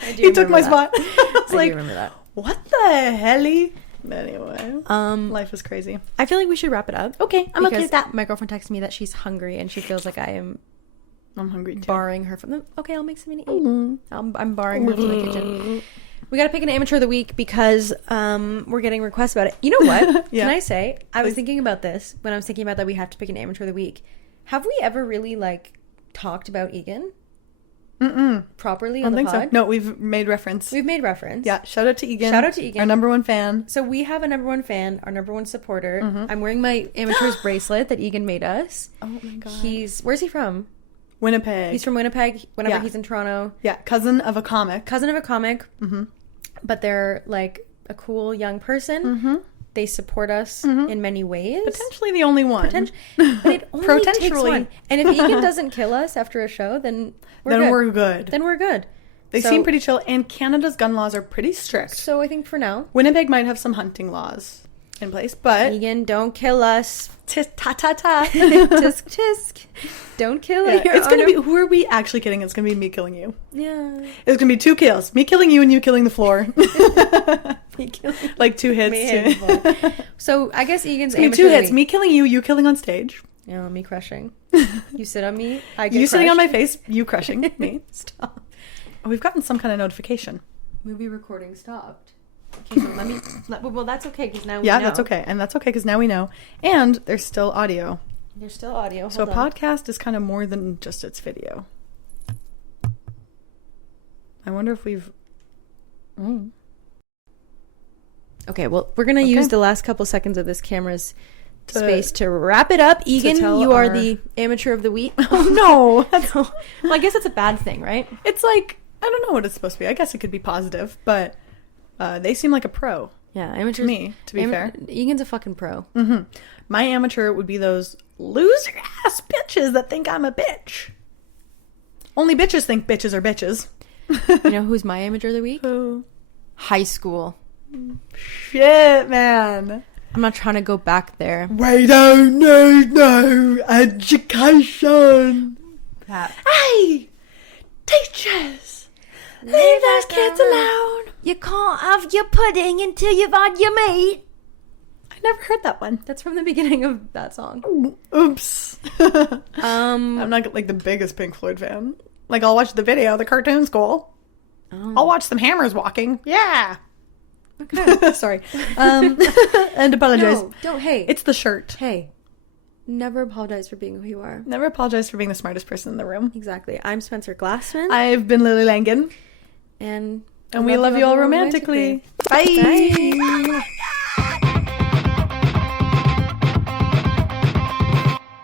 He took my spot. I was like, remember that. What the helly? Anyway, life is crazy. I feel like we should wrap it up. Okay, I'm okay with that. My girlfriend texted me that she's hungry and she feels like I'm hungry too. Barring her from the. Okay, I'll make something to eat. I'm barring her from the kitchen. We got to pick an amateur of the week because we're getting requests about it. You know what? Can I say? I was thinking about this when I was thinking about that we have to pick an amateur of the week. Have we ever really like talked about Egan properly on the pod? I don't think so. No, we've made reference. Yeah, shout out to Egan. Our number one fan. So we have a number one fan, our number one supporter. I'm wearing my amateur's bracelet that Egan made us. Oh my god. Where's he from? Winnipeg. He's from Winnipeg whenever he's in Toronto. Yeah, cousin of a comic. But they're like a cool young person. They support us in many ways. Potentially the only one. But it only takes one. And if Egan doesn't kill us after a show, then we're good. Then we're good. They seem pretty chill. And Canada's gun laws are pretty strict. So I think for now. Winnipeg might have some hunting laws in place, but... Egan, don't kill us. Tisk, ta, ta, ta. Tisk, tisk. Don't kill us. It's going to be... Who are we actually kidding? It's going to be me killing you. Yeah. It's going to be 2 kills. Me killing you and you killing the floor. Like 2 hits. So I guess Egan's amateur 2 hits. Me killing you, you killing on stage. Yeah, me crushing. You sit on me, I get You sitting on crushed. my face, you crushing me. Stop. Oh, we've gotten some kind of notification. Movie recording stopped. Okay, so well, that's okay because now we Yeah, know. that's okay. And that's okay because now we know. And there's still audio. There's still audio. So a Hold on. podcast is kind of more than just its video. I wonder if we've... Okay, well, we're going to use the last couple seconds of this camera's space to wrap it up. Egan, you are the amateur of the week. Oh, no. Well, I guess that's a bad thing, right? It's like, I don't know what it's supposed to be. I guess it could be positive, but they seem like a pro. Yeah, amateur. Me, to be fair. Egan's a fucking pro. Mm-hmm. My amateur would be those loser-ass bitches that think I'm a bitch. Only bitches think bitches are bitches. You know who's my amateur of the week? Who? High school. Shit, man. I'm not trying to go back there. We don't need no education. Hey, teachers, leave those kids alone. You can't have your pudding until you've had your meat. I never heard that one. That's from the beginning of that song. Oops. I'm not like the biggest Pink Floyd fan. Like, I'll watch the video. The cartoon's cool. Oh. I'll watch some hammers walking. Yeah. Okay. Sorry. And apologize. No, don't. Hey. It's the shirt. Hey. Never apologize for being who you are. Never apologize for being the smartest person in the room. Exactly. I'm Spencer Glassman. I've been Lily Langen. And we love you all romantically. Bye. Bye.